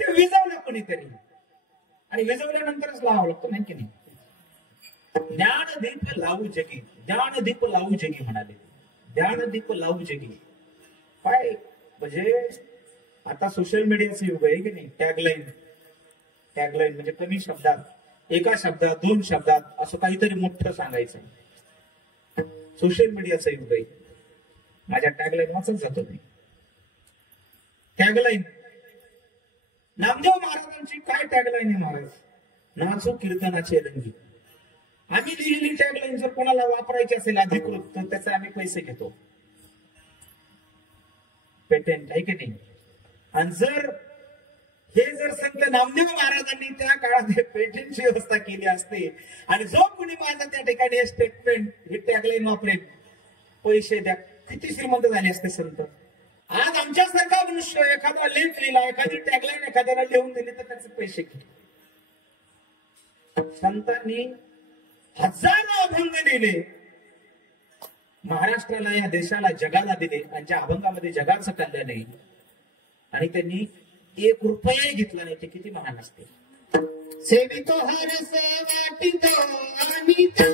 ते विजवलं कुणीतरी, आणि विजवल्यानंतरच लावावं लागतं, नाही की नाही. ज्ञानदीप लावू जगी, ज्ञानदीप लावू जगी म्हणाले, ज्ञानदीप लावू जगी. काय म्हणजे आता सोशल मीडियाचं युग आहे की नाही. टॅगलाईन म्हणजे कमी शब्दात, एका शब्दात, 2 शब्दात असं काहीतरी मोठं सांगायचं. सोशल मीडियाचं युग आहे. माझ्या टॅगलाईन वाचत जातो मी. टॅगलाईन नामदेव महाराजांची काय टॅगलाईन आहे महाराज? नाचू कीर्तनाचे रंगी. आम्ही लिहिलेली टॅगलाईन जर कोणाला वापरायची असेल अधिकृत तर त्याचे आम्ही पैसे घेतो, पेटेंट, आहे की नाही. आणि जर संत नामदेव महाराजांनी त्या काळात पेटेंटची व्यवस्था केली असते आणि जो कुणी माझा त्या ठिकाणी हे स्टेटमेंट, ही टॅगलाईन वापरेल, पैसे द्या, किती श्रीमंत झाले असते संत. आज आमच्यासारखा मनुष्य एखादा लेख लिहिला, एखादी टॅगलाईन एखाद्याला लिहून दिली तर त्याचे पैसे घेतो. संतांनी हजारो अभंग लिहिले, महाराष्ट्राला, या देशाला, जगाला दिले, आणि ज्या अभंगामध्ये जगाचं कल्याण आहे, आणि त्यांनी 1 रुपया घेतला नाही, ते किती महान असते. सेवितो हरस वाटितो अनिता,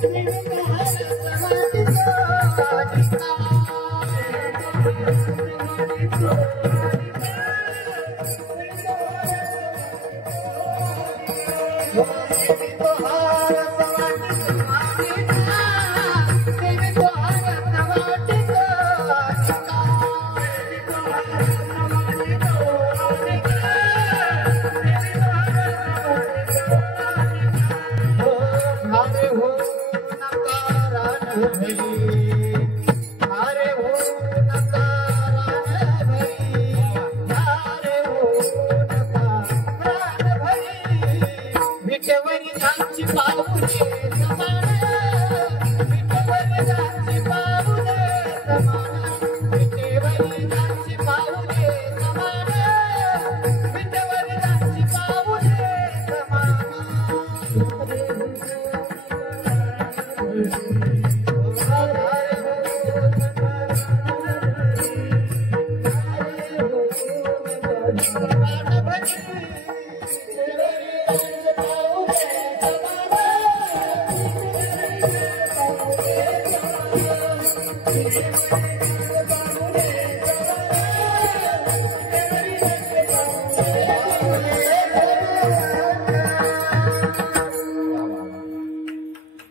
सेवितो हरस वाटितो अनिता, सेवितो हरस वाटितो अनिता, सेवितो हरस वाटितो अनिता, सेवितो हरस वाटितो अनिता. हरे हो नकारान भई, हरे हो नकारान भई, हरे हो नकारान भई. विटेवरी जांची पाऊले समान, विटेवरी जांची पाऊले समान, विटेवरी जांची पाऊले समान, विटेवरी जांची पाऊले समान.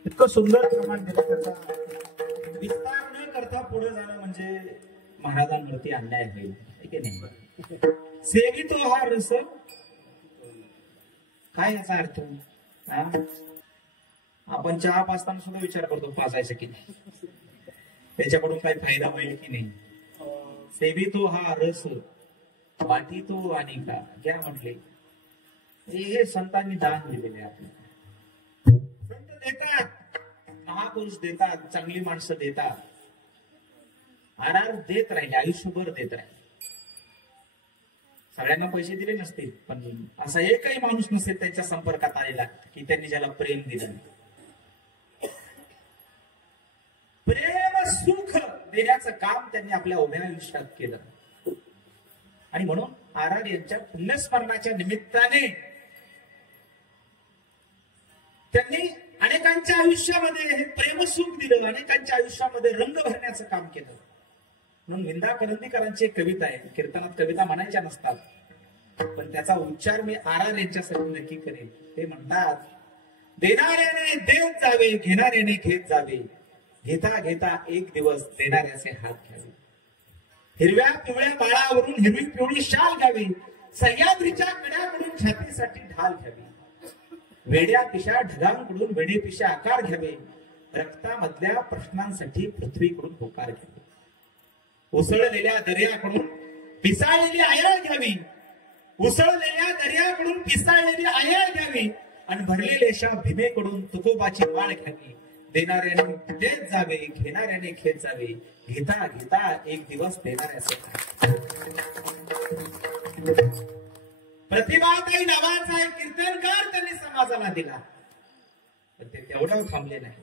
इतकं सुंदर प्रमाण दिलं, त्याचा विस्तार न करता पुढे जाणं म्हणजे महाराजांवरती अन्याय होईल, ठीक आहे नाही. सेवितो हा रस, काय याचा अर्थ? आपण चहा पाजताना सुद्धा विचार करतो पाजायचं की नाही, त्याच्याकडून काही फायदा होईल की नाही. सेवितो हा रस वाटितो आणि का क्या म्हटले, हे संतांनी दान दिलेले आपल्याला. संत देतात, महापुरुष देतात, चांगली माणसं देतात, आरार देत राहिले, आयुष्यभर देत राहिले. सगळ्यांना पैसे दिले नसतील, पण असा एकही माणूस नसेल त्यांच्या संपर्कात आलेला की त्यांनी ज्याला प्रेम दिलं. प्रेम सुख देण्याचं काम त्यांनी आपल्या उभ्या आयुष्यात केलं. आणि म्हणून आरार यांच्या पुण्यस्मरणाच्या निमित्ताने त्यांनी अनेकांच्या आयुष्यामध्ये हे प्रेमसुख दिलं, अनेकांच्या आयुष्यामध्ये रंग भरण्याचं काम केलं. म्हणून विंदा करंदीकरांची एक कविता आहे, कीर्तनात कविता म्हणायच्या नसतात, पण त्याचा उच्चार मी आरार यांच्यासाठी नक्की करेन. ते म्हणतात, देणाऱ्याने देत जावे, घेणाऱ्याने घेत जावे, घेता घेता एक दिवस देणाऱ्याचे हात घ्यावे. हिरव्या पिवळ्या बाळावरून हिरवी पिवळी शाल घ्यावी, सह्याद्रीच्या कड्याकडून छातीसाठी ढाल घ्यावी, वेड्या पिशा ढगांकडून वेडे पिशा आकार घ्यावे, रक्तामधल्या प्रश्नांसाठी पृथ्वीकडून होकार घ्यावे, उसळलेल्या दर्याकडून पिसाळलेली आयळ घ्यावी, उसळलेल्या दर्याकडून पिसाळलेली आयळ घ्यावी, आणि भरलेल्या भीमेकडून तुकोबाची माळ घ्यावी. देणाऱ्याने देत जावे, घेणाऱ्याने घेत जावे, घेता घेता एक दिवस देणाऱ्याचे. प्रतिभाताई नावाचा एक कीर्तनकार त्यांनी समाजाला दिला, पण ते तेवढं थांबले नाही.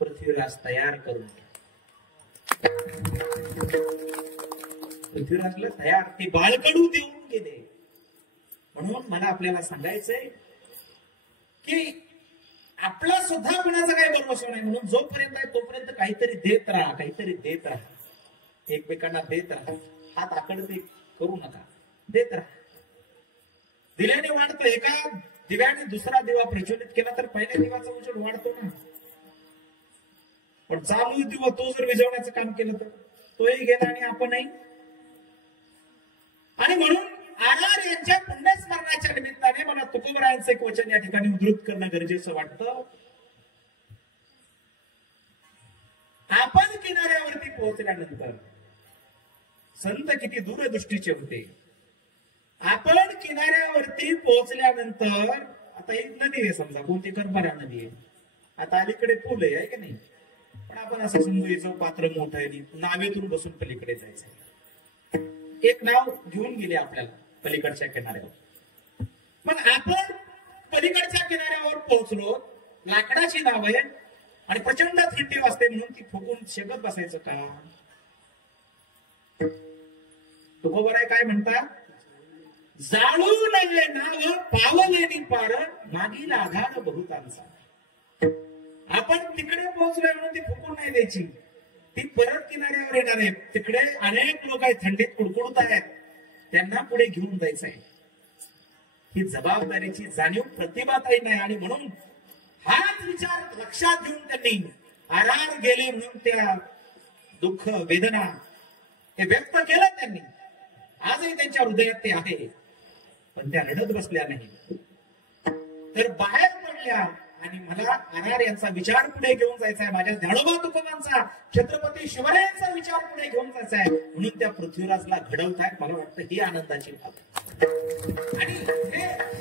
पृथ्वीराज तयार करून, पृथ्वीराजला तयार, ते बाळकडू देऊन गेले. म्हणून मला आपल्याला सांगायचंय की आपला सुद्धा कुणाचा काही भरोसा नाही. म्हणून जोपर्यंत आहे तोपर्यंत काहीतरी देत राहा, काहीतरी देत राहा, एकमेकांना देत राहा. हात आकडते करू नका, देत राहा. दिल्याने वाढतं. एका दिव्याने दुसरा दिवा प्रज्वलित केला तर पहिल्या दिवाचा उजेड वाढतो ना, पण चालू दिवा तो जर विझवण्याचं काम केलं तर तोही गेला आणि आपणही. आणि म्हणून आरार यांच्या पुण्यस्मरणाच्या निमित्ताने मला तुकोबरायांचं एक वचन या ठिकाणी उद्धृत करणं गरजेचं वाटतं. आपण किनाऱ्यावरती पोहोचल्यानंतर संत किती दूरदृष्टीचे होते. आपण किनाऱ्यावरती पोहोचल्यानंतर आता एक नदी आहे, समजा कोणती करभारा नदी आहे. आता अलीकडे पूल आहे की नाही, पण आपण असं समजायचं पात्र मोठं आहे, नावेतून बसून पलीकडे जायचं. एक नाव घेऊन गेले आपल्याला पलीकडच्या किनाऱ्यावर. मग आपण पलीकडच्या किनाऱ्यावर पोहोचलो, लाकडाची नाव आहे, आणि प्रचंड थंडी वाजते म्हणून ती फुकून शेकत बसायचं का? तुकोबराय काय म्हणतात? जाळू नये नाव पावलेली पार मागील आधार बहुतांचा. आपण तिकडे पोहोचलोय म्हणून ती फुकून नाही द्यायची, ती परत किनाऱ्यावर येणार आहे. तिकडे अनेक लोक आहेत, थंडीत कुडकुडत आहेत, त्यांना पुढे घेऊन जायचं आहे. ही जबाबदारीची जाणीव प्रतिभाताई नाही. आणि म्हणून हाच विचार लक्षात घेऊन त्यांनी आरार गेले म्हणून त्या दुःख वेदना हे व्यक्त केलं त्यांनी. आजही त्यांच्या हृदयात ते आहे, पण त्या रडत बसल्या नाही, तर बाहेर पडल्या. आणि मला आरार यांचा विचार पुढे घेऊन जायचा आहे, माझ्या ज्ञानोबा तुकोबांचा, छत्रपती शिवरायांचा विचार पुढे घेऊन जायचा आहे, म्हणून त्या पृथ्वीराजला घडवतायत. मला वाटतं ही आनंदाची बाब आणि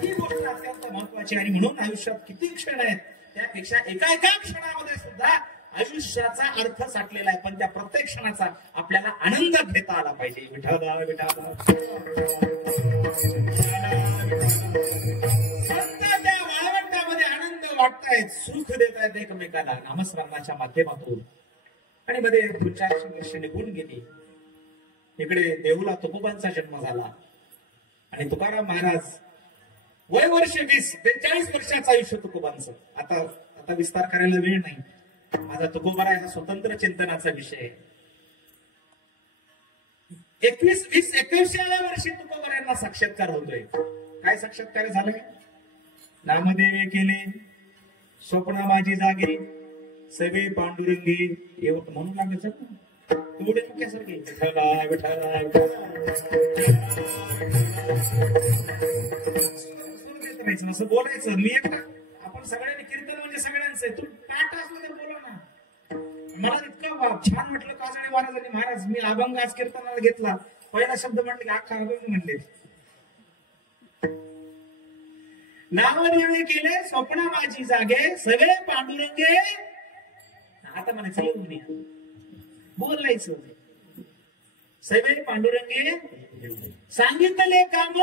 ही गोष्ट अत्यंत महत्वाची. आणि म्हणून आयुष्यात किती क्षण आहेत, त्यापेक्षा एका क्षणामध्ये सुद्धा आयुष्याचा अर्थ साठलेला आहे, पण त्या प्रत्येक क्षणाचा आपल्याला आनंद घेता आला पाहिजे. विठाला विठाला त्या वाळवंटामध्ये आनंद वाटतायत, सुख देत आहेत एकमेकाला नामस्मरणाच्या माध्यमातून. आणि मध्ये 400 वर्ष निघून गेली. इकडे देऊला तुकोबांचा जन्म झाला आणि तुकाराम महाराज वय वर्ष 20-42 वर्षाचं आयुष्य तुकोबांचं. आता विस्तार करायला वेळ नाही. माझा तुकोबराय हा स्वतंत्र चिंतनाचा विषय आहे. 21व्या वर्षी तुकोबरायांना साक्षात्कार होतोय. काय साक्षात्कार झालाय? नामदेवे केले स्वप्न माझी जागे सवे पांडुरंगी म्हणून लागायचं एवढे मुख्यासारखे विठाला विठाला असं बोलायचं. मी एकटा आपण सगळ्यांनी कीर्तन म्हणजे सगळ्यांचं आहे. तू पाठ असलं तर बोला ना. मला इतकं छान म्हटलं काजळे महाराजांनी, महाराज मी अभंग आज कीर्तनाला घेतला, पहिला शब्द म्हटले की अख्खा अभंग म्हणले. नामदेवे केले स्वप्न माझी जागे सगळे पांडुरंगे. आता म्हणायचं येऊन नाही बोलायचं. सगळे पांडुरंगे सांगितले काम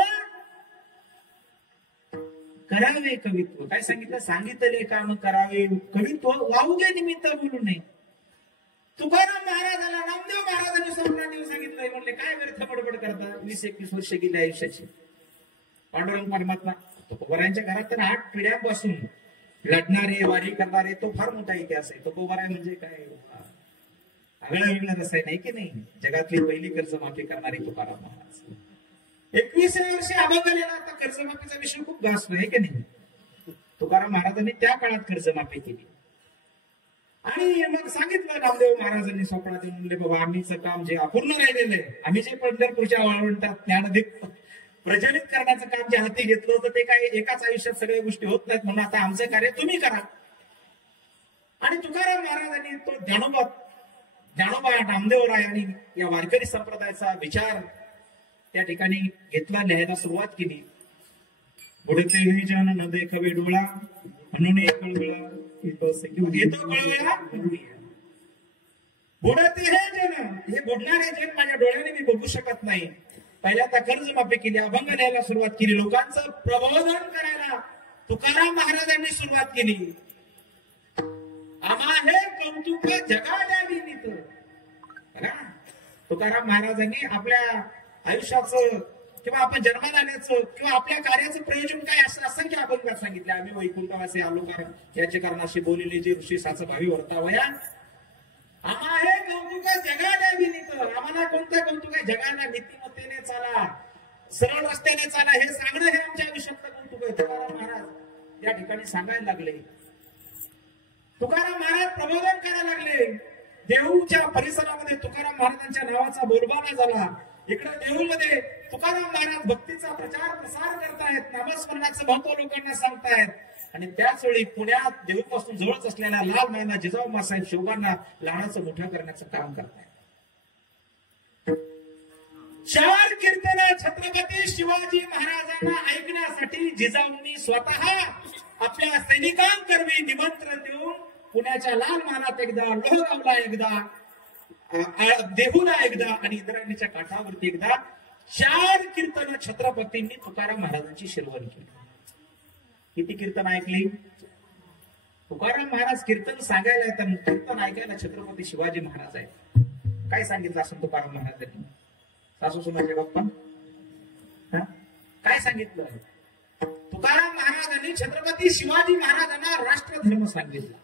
करावे कवित्व. काय सांगितलं? सांगितले काम करावे कवित्व वाहुगे निमित्त बोलू नये. तुकाराम महाराजाला नामदेव महाराजांनी स्वप्नात सांगितलंय. म्हणले काय व्यर्थ बडबड करता, 20-21 वर्ष गेली आयुष्याची. पांडुरंग परमात्मा तुकोबरायांच्या घरात तर 8 पिढ्यांपासून लढणारे वारी करणारे तो फार मोठा इतिहास आहे. तुकोबराय म्हणजे काय आगळा वेगळा रसाय नाही की नाही. जगातली पहिली कर्जमाफी करणारी तुकाराम महाराज. 21व्या वर्षी अभंग लिहिला. आता कर्जमाफीचा विषय खूप गाजतो आहे की नाही. तुकाराम महाराजांनी त्या काळात कर्जमाफी केली. आणि मग सांगितलं नामदेव महाराजांनी स्वप्नात म्हणले बाबा आम्हीचं काम जे अपूर्ण राहिलेलं आहे, आम्ही जे पंढरपूरच्या वाळवंटात ज्ञानदीप प्रज्वलित करण्याचं काम जे हाती घेतलं होतं ते काही एकाच आयुष्यात सगळ्या गोष्टी होत नाहीत, म्हणून आता आमचं कार्य तुम्ही करा. आणि तुकाराम महाराजांनी तो ज्ञानोबा नामदेवराय आणि या वारकरी संप्रदायाचा विचार त्या ठिकाणी घेतला, लिहायला सुरुवात केली. बुडते हे जन न देखवे डोळा म्हणून कळवळा येतो कळवळा. बुडते हे जन, हे बुडणारे जन माझ्या डोळ्याने मी बघू शकत नाही. पहिल्यांदा कर्जमाफी केली, अभंग लिहायला सुरुवात केली, लोकांचं प्रबोधन करायला तुकाराम महाराजांनी सुरुवात केली. आम्हा हे कौतुक जगा द्यावी नीत. तुकाराम महाराजांनी आपल्या आयुष्याचं किंवा आपण जन्माला आल्याचं किंवा आपल्या कार्याचं प्रयोजन काय असं असंख्य अभंगात सांगितले. आम्ही वैकुंठवासी आलो कारण याचे कारणाशी बोललेले जे ऋषी साच भावी वर्तावया. आम्हा हे कौतुक जगा द्यावी नीत. आम्हाला कोणतं कौतुक आहे? जगाला नीतिमत्तेने चाला, सरळ रस्त्याने चाला हे सांगणं हे आमच्या आयुष्यातलं कौतुक आहे. तुकाराम महाराज या ठिकाणी सांगायला लागले. तुकाराम महाराज प्रबोधन करायला लागले. देऊळच्या परिसरामध्ये तुकाराम महाराजांच्या नावाचा बोलबाला झाला. इकडे देऊळमध्ये तुकाराम महाराज भक्तीचा प्रचार प्रसार करतायत, नामस्मरणाचं महत्व लोकांना सांगतायत. आणि त्याच वेळी पुण्यात देऊळपासून जवळच असलेल्या लाल महिना जिजाऊ साहेब शिवबांना लहानाचं मोठं करण्याचं काम करतायत. 4 कीर्तने छत्रपती शिवाजी महाराजांना ऐकण्यासाठी जिजाऊंनी स्वतः आपल्या सैनिकांकरवी निमंत्रण देऊन पुण्याच्या लाल महालात एकदा, लोहगावला एकदा, देहूला एकदा आणि इंद्रायणीच्या काठावरती एकदा 4 कीर्तन छत्रपतींनी तुकाराम महाराजांची शिरवण केली. किती कीर्तन ऐकली? तुकाराम महाराज कीर्तन सांगायला येतात, कीर्तन ऐकायला छत्रपती शिवाजी महाराज आहेत. काय सांगितलं असं तुकाराम महाराजांनी सासू सुनाच्या गप्पा? काय सांगितलं? तुकाराम महाराजांनी छत्रपती शिवाजी महाराजांना राष्ट्रधर्म सांगितला.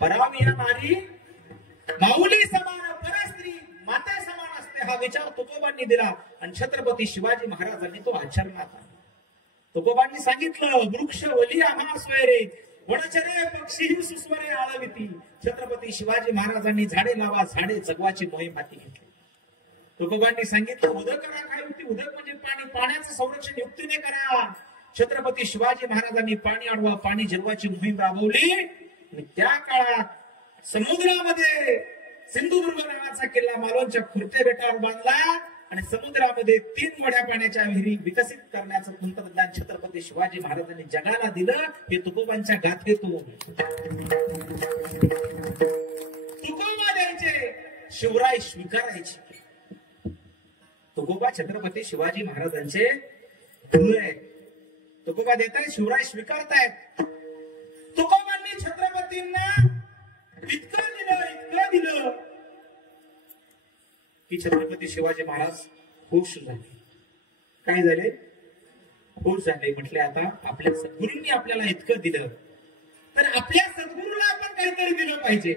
परावी नारी माऊली समान, परस्त्री माता समान असते, हा विचार तुकोबांनी दिला आणि छत्रपती शिवाजी महाराजांनी तो आचरणात आणला. तुकोबांनी सांगितलं, वृक्ष वली आम्हा स्वैरे, वनचरे पक्षी सुस्वरे आळविती. छत्रपती शिवाजी महाराजांनी झाडे लावा, झाडे जगवाची मोहीम हाती घेतली. तुकोबांनी सांगितलं, उदक करा. काय युक्ती? उदक म्हणजे पाणी, पाण्याचं संरक्षण युक्तीने करा. छत्रपती शिवाजी महाराजांनी पाणी अडवा, पाणी जिरवाची मोहीम राबवली. आणि त्या काळात समुद्रामध्ये सिंधुदुर्ग नावाचा किल्ला मालवणच्या खुर्ते बेटावर बांधला आणि समुद्रामध्ये 3 वड्या पाण्याच्या विहिरी विकसित करण्याचं तंत्रज्ञान छत्रपती शिवाजी महाराजांनी जगाला दिलं. हे तुकोबांच्या गाथेतून. तुकोबा द्यायचे, शिवराय स्वीकारायचे. तुकोबा छत्रपती शिवाजी महाराजांचे गुरु आहेत. तुकोबा देत आहेत, शिवराय स्वीकारतायत. तुकोबांनी छत्रपतींना इतकं दिलं की छत्रपती शिवाजी महाराज खुश झाले. काय झाले? खुश झाले. म्हटले, आता आपल्या सद्गुरूंनी आपल्याला इतकं दिलं तर आपल्या सद्गुरूला आपण काहीतरी दिलं पाहिजे.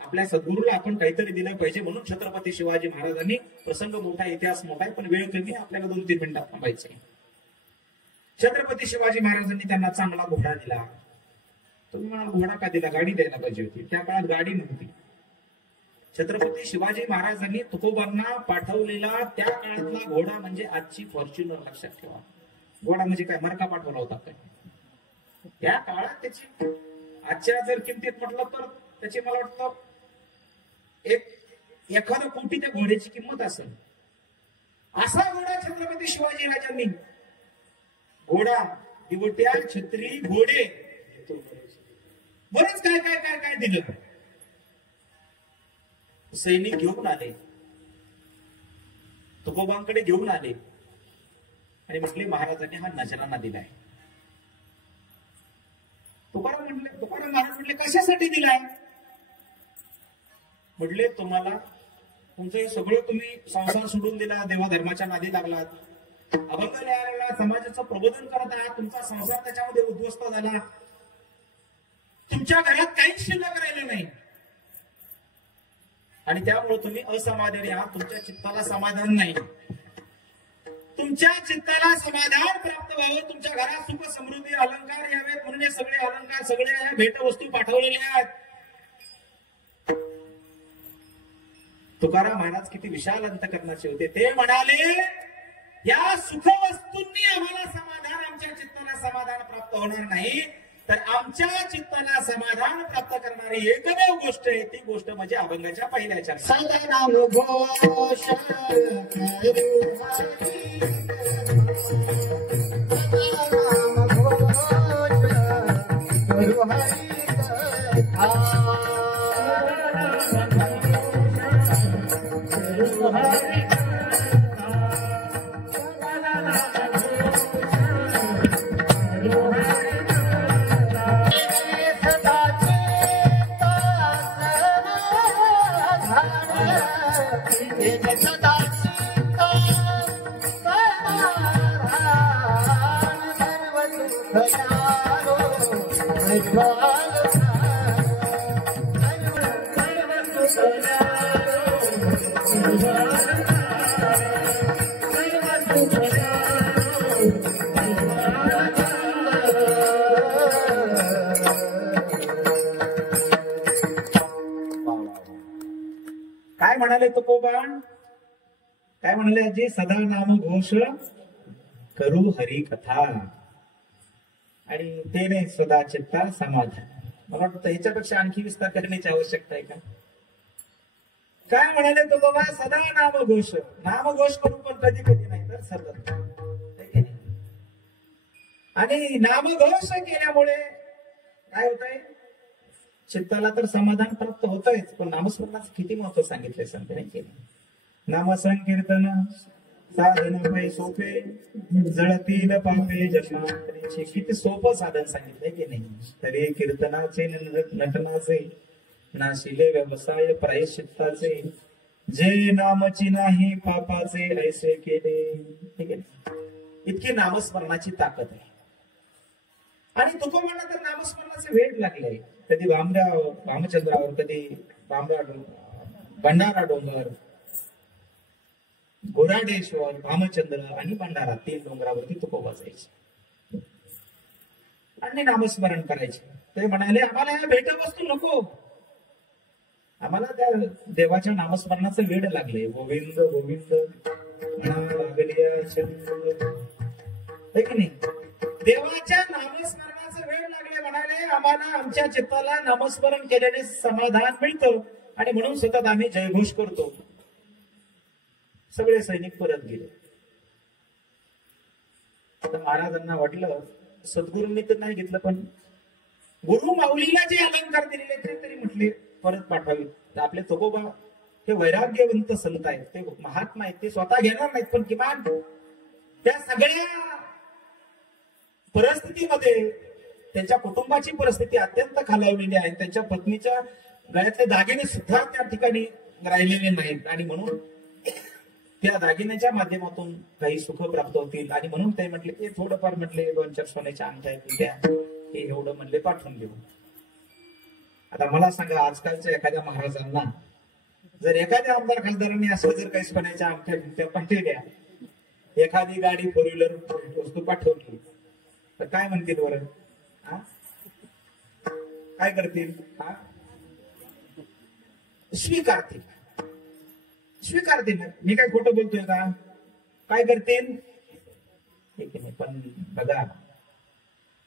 आपल्या सद्गुरूला आपण काहीतरी दिलं पाहिजे. म्हणून छत्रपती शिवाजी महाराजांनी, प्रसंग मोठा, इतिहास मोठा आहे, पण वेळ कमी, आपल्याला 2-3 मिनिटात थांबायचे. छत्रपती शिवाजी महाराजांनी त्यांना चांगला घोडा दिला. तुम्ही मला घोडा का दिला? गाडी द्यायला पाहिजे होती. त्या काळात गाडी नव्हती. छत्रपती शिवाजी महाराजांनी तुकोबांना पाठवलेला त्या काळातला घोडा म्हणजे आजची फॉर्च्युनर. लक्षात ठेवा. घोडा म्हणजे काय, मरका पाठवला होता काय? त्या काळात त्याची, आजच्या जर किमतीत म्हटलं तर त्याची मला वाटतं एखादा कोटी त्या घोड्याची किंमत असेल. असा घोडा छत्रपती शिवाजी राजांनी, घोडा, दिवट्या, छत्री, घोडे, बरंच काय काय काय काय दिलं. सैनिक घेऊन आले, तुकोबांकडे घेऊन आले आणि म्हटले, महाराजांनी हा नजराना दिलाय. तुकाराम महाराज म्हटले, कशासाठी दिलाय? म्हटले, तुम्हाला तुमचं हे सगळं, तुम्ही संसार सोडून दिला, देवाधर्माच्या नादी लागलात, अभंग न्यायालयाला समाजाचं प्रबोधन करत आहात, तुमचा संसार त्याच्यामध्ये उद्ध्वस्त झाला, तुमच्या घरात काहीच शिल्लक राहिलं नाही आणि त्यामुळे तुम्ही असमाधानी आहात. तुमच्या चित्ताला समाधान नाही. तुमच्या चित्ताला समाधान प्राप्त व्हावं, तुमच्या घरात सुख समृद्धी अलंकार यावेत म्हणून हे सगळे अलंकार, सगळे भेटवस्तू पाठवलेले आहेत. तुकाराम महाराज किती विशाल अंतकरणाचे होते. ते म्हणाले, या सुखवस्तूंनी आम्हाला समाधान, आमच्या चित्ताला समाधान प्राप्त होणार नाही, तर आमच्या चित्ताला समाधान प्राप्त करणारी एकमेव गोष्ट आहे, ती गोष्ट म्हणजे अभंगाच्या पहिल्या चरणात. सदानाम घोष काय म्हणाले तुकोबा? काय म्हणाले आजी? सदा नाम घोष करू हरी कथा आणि ते नाही सदा चित्ता समाधान. मला वाटतं ह्याच्यापेक्षा आणखी विस्तार करण्याची आवश्यकता आहे का? काय म्हणाले तुकोबा? सदा नाम घोष. नामघोष करू, पण कधी कधी नाही तर सतत. आणि नामघोष केल्यामुळे काय होत आहे? चित्ताला तर समाधान प्राप्त होत आहेच, पण नामस्मरणाचं किती महत्व सांगितलंय संतांनी केलं. नामसंकीर्तन साधन पै सोपे जळतील पापे जन्मांतरीचे. किती सोपं साधन सांगितलंय की नाही. तरी कीर्तनाचे नटनाचे नाशिले व्यवसाय प्रायश्चित्ताचे जे नामची नाही पापाचे ऐसे केले. ठीक आहे. इतकी नामस्मरणाची ताकद आहे. आणि तुकोबांना तर नामस्मरणाचे वेळ लागले. कधी भामचंद्रावर, कधी भंडारा डोंगर, गोराडेश्वर, भामचंद्र आणि भंडारा 3 डोंगरावरती तुकोबा जायचे आणि नामस्मरण करायचे. ते म्हणाले आम्हाला या भेटवस्तू नको, आम्हाला त्या देवाच्या नामस्मरणाचं वेळ लागले. गोविंद गोविंद की नाही. देवाच्या नामस्मरणाचं वेळ लागले. म्हणाले आम्हाला आमच्या चित्ताला नामस्मरण केल्याने समाधान मिळतं आणि म्हणून सतत आम्ही जयघोष करतो. सगळे सैनिक परत गेले. आता महाराजांना वाटलं सद्गुरूंनी तर नाही घेतलं, पण गुरु माऊलीला जे अलंकार दिलेले ते तरी म्हटले परत पाठवावे. आपले तुकोबा हे वैराग्यवंत संत आहेत, ते महात्मा आहेत, ते स्वतः घेणार नाहीत, पण किमान त्या सगळ्या परिस्थितीमध्ये त्यांच्या कुटुंबाची परिस्थिती अत्यंत खालावलेली आहे. त्यांच्या पत्नीच्या गळ्यातले दागिने सुद्धा त्या ठिकाणी राहिलेले नाहीत आणि म्हणून त्या दागिन्याच्या माध्यमातून काही सुख प्राप्त होतील आणि म्हणून ते म्हटले ते थोडंफार म्हटले 2-4 सोन्याच्या अंगठ्या द्या, हे एवढं म्हणले पाठवून देऊ. आता मला सांगा, आजकालच्या एखाद्या महाराजांना जर एखाद्या आमदार खासदारांनी असं जर काही सोन्याच्या अंगठ्या पाठवल्या, एखादी गाडी 4 व्हीलर वस्तू पाठवली तर काय म्हणतील बरं? काय करतील? स्वीकारतील. मी काय खोटं बोलतोय का? काय करतील? ठीक आहे. पण बघा,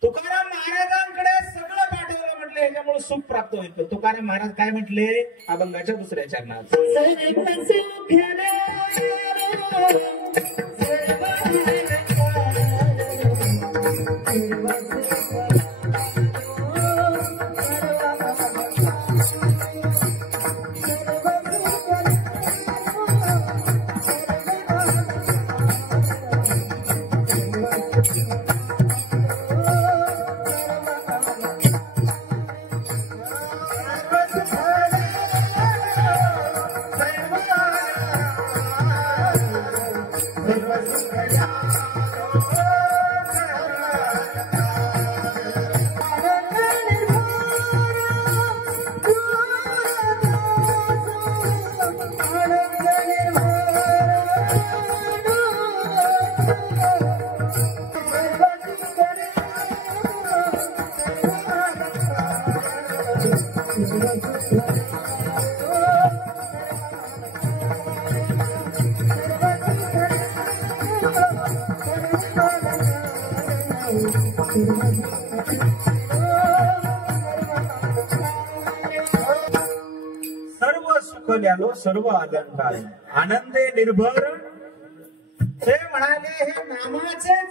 तुकाराम महाराजांकडे सगळं पाठवलं म्हटलं ह्याच्यामुळे सुख प्राप्त होईल. तुकाराम महाराज काय म्हटले अभंगाच्या दुसऱ्या चरणात, सर्व सुख ल्यालो सर्व अलंकार आनंदे निर्भर. ते म्हणाले हे नामाचेच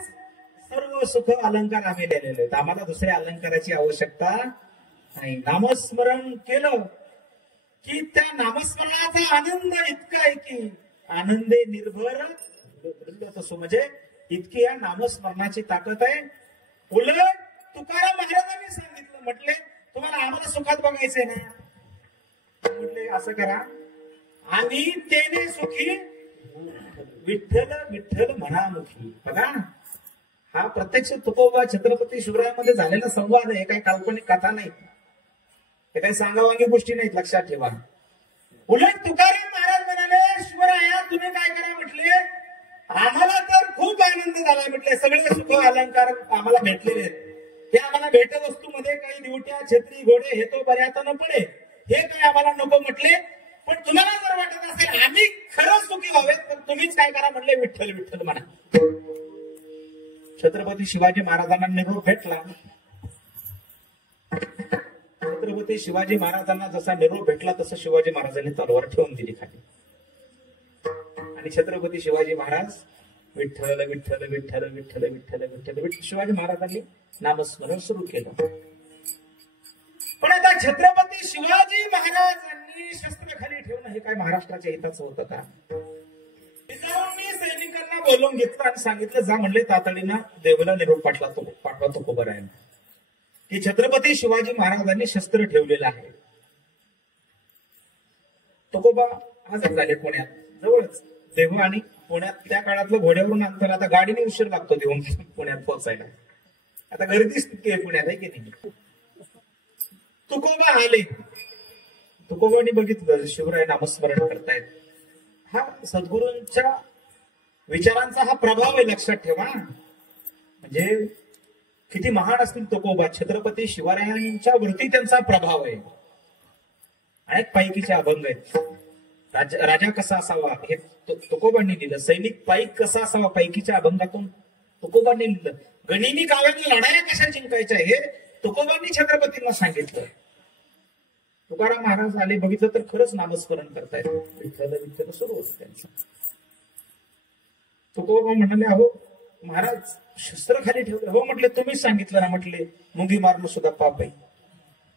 सर्व सुख अलंकार आम्ही दिलेले आहेत, आम्हाला दुसऱ्या अलंकाराची आवश्यकता नाही. नामस्मरण केलं की त्या नामस्मरणाचा आनंद इतका आहे की आनंदे निर्भर असो. म्हणजे इतकी या नामस्मरणाची ताकद आहे. उलट तुकाराम महाराजांनी सांगितलं, म्हटले तुम्हाला आम्हाला सुखात बघायचंय ना, म्हटले असं करा, आणि तेने सुखी विठ्ठल विठ्ठल म्हणामुखी. बघा, हा प्रत्यक्ष तुकोबा छत्रपती शिवरायांमध्ये झालेला संवाद आहे, काही काल्पनिक कथा नाही, हे काही सांगावांगी गोष्टी नाहीत, लक्षात ठेवा. उलट तुकाराम महाराज म्हणाले शिवराया तुम्ही काय करा, म्हटले आम्हाला तर खूप आनंद झाला, म्हटले सगळे सुख अलंकार आम्हाला भेटलेले आहेत, हे आम्हाला भेटवस्तूमध्ये काही दिवट्या छत्री घोडे हे तो बऱ्यात न पडे, हे काही आम्हाला नको म्हटले. पण तुम्हाला जर वाटत असेल आम्ही खरं सुखी व्हावेत तर तुम्हीच काय करा, म्हटले विठ्ठल विठ्ठल म्हणा. छत्रपती शिवाजी महाराजांना निरोप भेटला. छत्रपती शिवाजी महाराजांना जसा निरोप भेटला तसं शिवाजी महाराजांनी तलवार ठेवून दिली खाली, आणि छत्रपती शिवाजी महाराज विठ्ठल विठ्ठल विठ्ठल विठ्ठल विठ्ठल विठ्ठल विठ्ठल शिवाजी महाराजांनी नामस्मरण सुरू केलं. पण आता छत्रपती शिवाजी महाराजांनी शस्त्र खाली ठेवणं हे काय महाराष्ट्राच्या हिताचं होतं का? मी सैनिकांना बोलवून घेतलं आणि सांगितलं, जा म्हणले तातडीनं देवाला निरोप पाठवा तुकोबारायांना की छत्रपती शिवाजी महाराजांनी शस्त्र ठेवलेलं आहे. तुकोबा हजर झाले पुण्यात, जवळच देहू आणि पुण्यात. त्या काळातलं घोड्यावरून अंतर, आता गाडीने उशीर लागतो देहून पुण्यात पोहोचायला. आता गर्दीच तितकी आहे पुण्यात, आहे की नाही. तुकोबा आले. तुकोबांनी बघितलं शिवराय नामस्मरण करतायत. हा सद्गुरूंच्या विचारांचा हा प्रभाव आहे, लक्षात ठेवा. म्हणजे किती महान असतील तुकोबा, छत्रपती शिवरायांच्या वरती त्यांचा प्रभाव आहे. अनेक पायकीचे अभंग आहेत. राजा कसा असावा हे तुकोबांनी लिहिलं. सैनिक पाईक कसा असावा पायकीच्या अभंगातून तुकोबांनी लिहिलं. गनिमी काव्याने लढाया कशा जिंकायच्या हे तुकोबांनी छत्रपतींना सांगितलं. तुकाराम महाराज आले, बघितलं तर खरंच नामस्मरण करतायत. विठ्ठल विठ्ठल सुरू होत त्यांचं. तुकोबा म्हणाले, अहो महाराज शस्त्र खाली ठेवलं. हो म्हटले, तुम्हीच सांगितलं ना म्हटले मुंगी मारणं सुद्धा पाप आहे.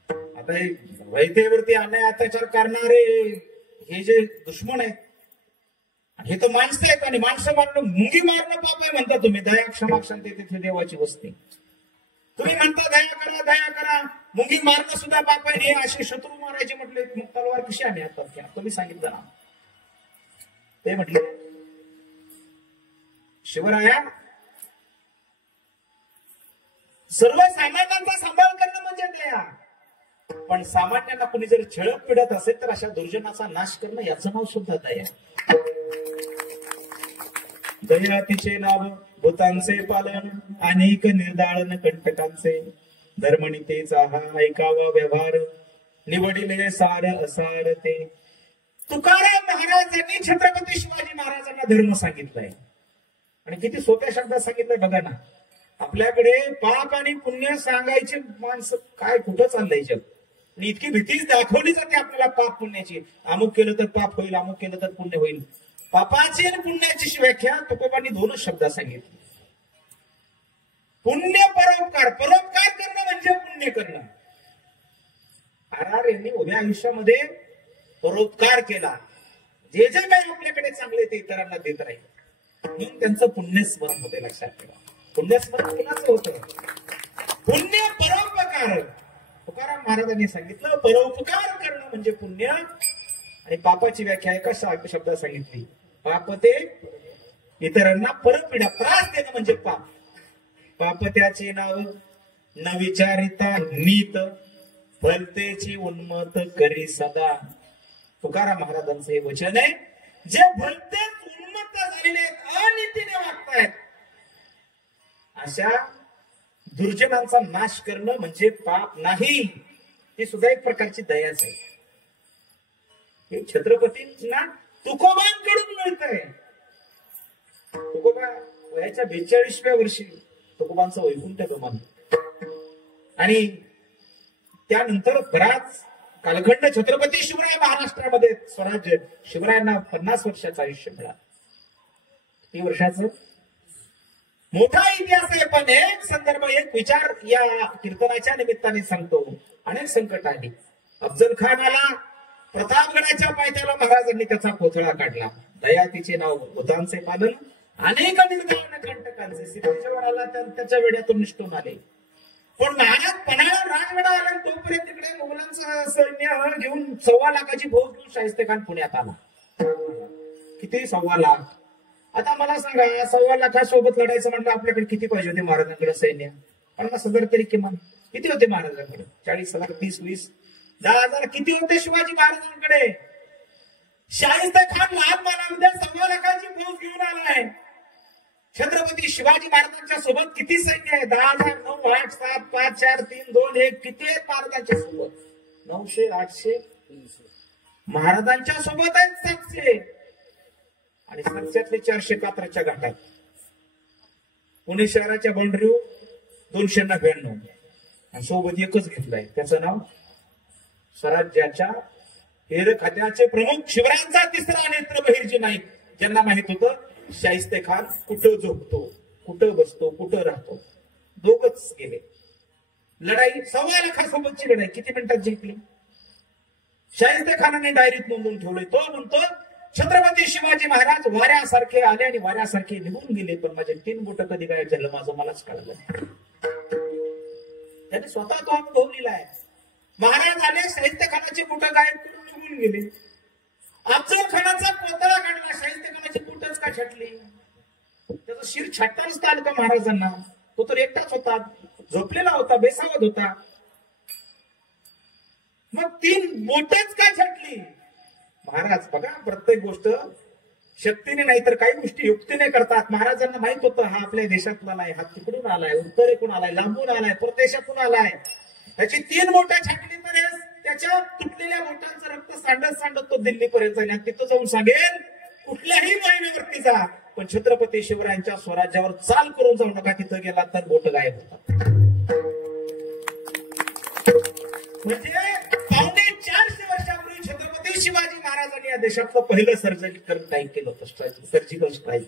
आता वैद्यवरती अन्याय अत्याचार करणारे हे जे दुश्मन आहेत, हे तर माणसं आहेत आणि माणसं मारणं मुंगी मारणं पाप आहे म्हणता तुम्ही. दया क्षमा शांती तिथे देवाची वस्ती. तुम्ही म्हणता दया करा, मुंगी मारणं सुद्धा पाप आहे. हे असे शत्रू मारायचे म्हटले, मग तलवार कशी आली आता तुम्ही सांगितलं ना. ते म्हटले, शिवराया सर्वसामान्यांचा सांभाळ करणं म्हणजे दया, पण सामान्यांना कुणी जर छळत पिडत असेल तर अशा दुर्जनाचा नाश करणं याचं नाव सुद्धा दया. दया तिचे नाव भूतांचे पालन, अनेक निर्दाळन कंटकांचे. धर्मनितेचा हा ऐकावा व्यवहार, निवडिले सार असार ते. तुकाराम महाराजांनी छत्रपती शिवाजी महाराजांना धर्म सांगितलाय आणि किती सोप्या शब्दात सांगितलंय बघा ना. आपल्याकडे पाप आणि पुण्य सांगायचे माणसं काय कुठं चाललंय जग. आणि इतकी भीतीच दाखवली जाते आपल्याला पाप पुण्याची. अमुक केलं तर पाप होईल, अमुक केलं तर पुण्य होईल. पापाची आणि पुण्याची व्याख्या तुकोबांनी दोनच शब्दात सांगितली. पुण्य परोपकार. परोपकार करणं म्हणजे पुण्य करणं. आर यांनी उभ्या आयुष्यामध्ये परोपकार केला. जे जे काही आपल्याकडे चांगले ते इतरांना देत राहील म्हणून त्यांचं पुण्यस्मरण होते. लक्षात ठेवा, पुण्यस्मरण कुणाचं होतं? पुण्य परोपकार. तुकाराम महाराजांनी सांगितलं परोपकार करणं म्हणजे पुण्य. आणि पापाची व्याख्या एका शब्दात सांगितली, पाप ते इतरांना परपीडा त्रास देणं म्हणजे पाप. पाप त्याचे नाव न विचारिता नीत, भलतेची उन्मत करी सदा. तुकाराम महाराजांचं हे वचन आहे. जे भलतेच उन्मत्त झालेले आहेत, अनितीने वागतायत, अशा दुर्जनांचा नाश करणं म्हणजे पाप नाही. ही सुद्धा एक प्रकारची दयाच आहे. हे छत्रपतींना तुकोबांकडून मिळतंय. तुकोबा वयाच्या 42व्या वर्षी तुकोबांचं वैकुंठ गमन आणि त्यानंतर बराच कालखंड छत्रपती शिवराय महाराष्ट्रामध्ये स्वराज्य. शिवरायांना 50 वर्षाचं आयुष्य मिळालं. किती वर्षाचं? मोठा इतिहास आहे. पण एक संदर्भ, एक विचार या कीर्तनाच्या निमित्ताने सांगतो. अनेक संकट आली. अफजल खान आला, प्रतापगडाच्या पायथ्याला महाराजांनी त्याचा कोथळा काढला. दया तिचे नाव भूतांचे पालन, अनेक निर्दयन कंटकांचे. सिद्धेश्वर आला त्याच्या वेड्यातून निष्ठून आले. पण महाराज पन्हाळा राजगडा आला तोपर्यंत तिकडे मुघलांचं सैन्य घेऊन 1.25 लाखाची फौज घेऊन शाहिस्ते खान पुण्यात आला. किती 1.25 लाख? आता मला सांगा, 1.25 लाखासोबत लढायचं म्हटलं आपल्याकडे किती पाहिजे होते महाराजांकडे सैन्य? 50,000 तरी किमान. किती होते महाराजांकडे? 40,000, 30, 20, 10,000 किती होते शिवाजी महाराजांकडे? शाहिस्ते खान लहान मानामध्ये 1.25 लाखाची फौज घेऊन आलाय. छत्रपती शिवाजी महाराजांच्या सोबत किती सैन्य आहे? 10,000, 9, 8, 7, 5, 4, 3, 2, 1. किती आहेत महाराजांच्या सोबत? 900, 800. महाराजांच्या सोबत आहेत 700 आणि 700तले 400 कात्रजच्या घाटात. पुणे शहराच्या बाउंड्रीवर 299 आणि सोबत एकच घेतलाय, त्याचं नाव स्वराज्याच्या हेर खात्याचे प्रमुख शिवरायांचा तिसरा नेत्र बहिर्जी नाईक. ज्यांना माहित होतं शाहिस्ते खान कुठं झोपतो, कुठं बसतो, कुठं राहतो. दोघच गेले. लढाई 1.25 लाखासोबतची लढाई किती मिनिटात जिंकली? शाहिस्ते खानाने डायरीत नोंदवून ठेवलंय. तो म्हणतो छत्रपती शिवाजी महाराज वाऱ्यासारखे आले आणि वाऱ्यासारखे निघून गेले, पण माझे 3 बोट कधी काय झालं माझं मलाच कळलं. त्याने स्वतः तो अनुभव लिहिलाय. महाराज आले, शाहिस्तेखानाची बोट गायब करून निघून गेले. अफजल खानाचा पोतळा काढला, शाहिस्तेखानाची बोटच का छाटली? त्याचं शिर छाटतानाच आलं का महाराजांना? तो तर एकटाच होता, झोपलेला होता, बेसावत होता. मग 3 बोटच का छाटली? महाराज बघा, प्रत्येक गोष्ट शक्तीने नाही तर काही गोष्टी युक्तीने करतात. महाराजांना माहित होतं हा आपल्या देशातला नाही, हा तिकडून आलाय, उत्तरेकडून आलाय, लांबून आलाय, परदेशातून आलाय. त्याची 3 बोटं छाटली तर त्याच्या तुटलेल्या बोटांचं रक्त सांडत सांडत तो दिल्लीपर्यंत जाईल. तिथं जाऊन सांगेल कुठल्याही मोहिमेवरती जा, पण छत्रपती शिवरायांच्या स्वराज्यावर चाल करून जाऊ नका. तिथं गेला तर बोट गायब होतात. म्हणजे 450 वर्षापूर्वी छत्रपती शिवाजी महाराजांनी या देशातलं पहिलं सर्जिकल स्ट्राईक केलं होतं. सर्जिकल स्ट्राईक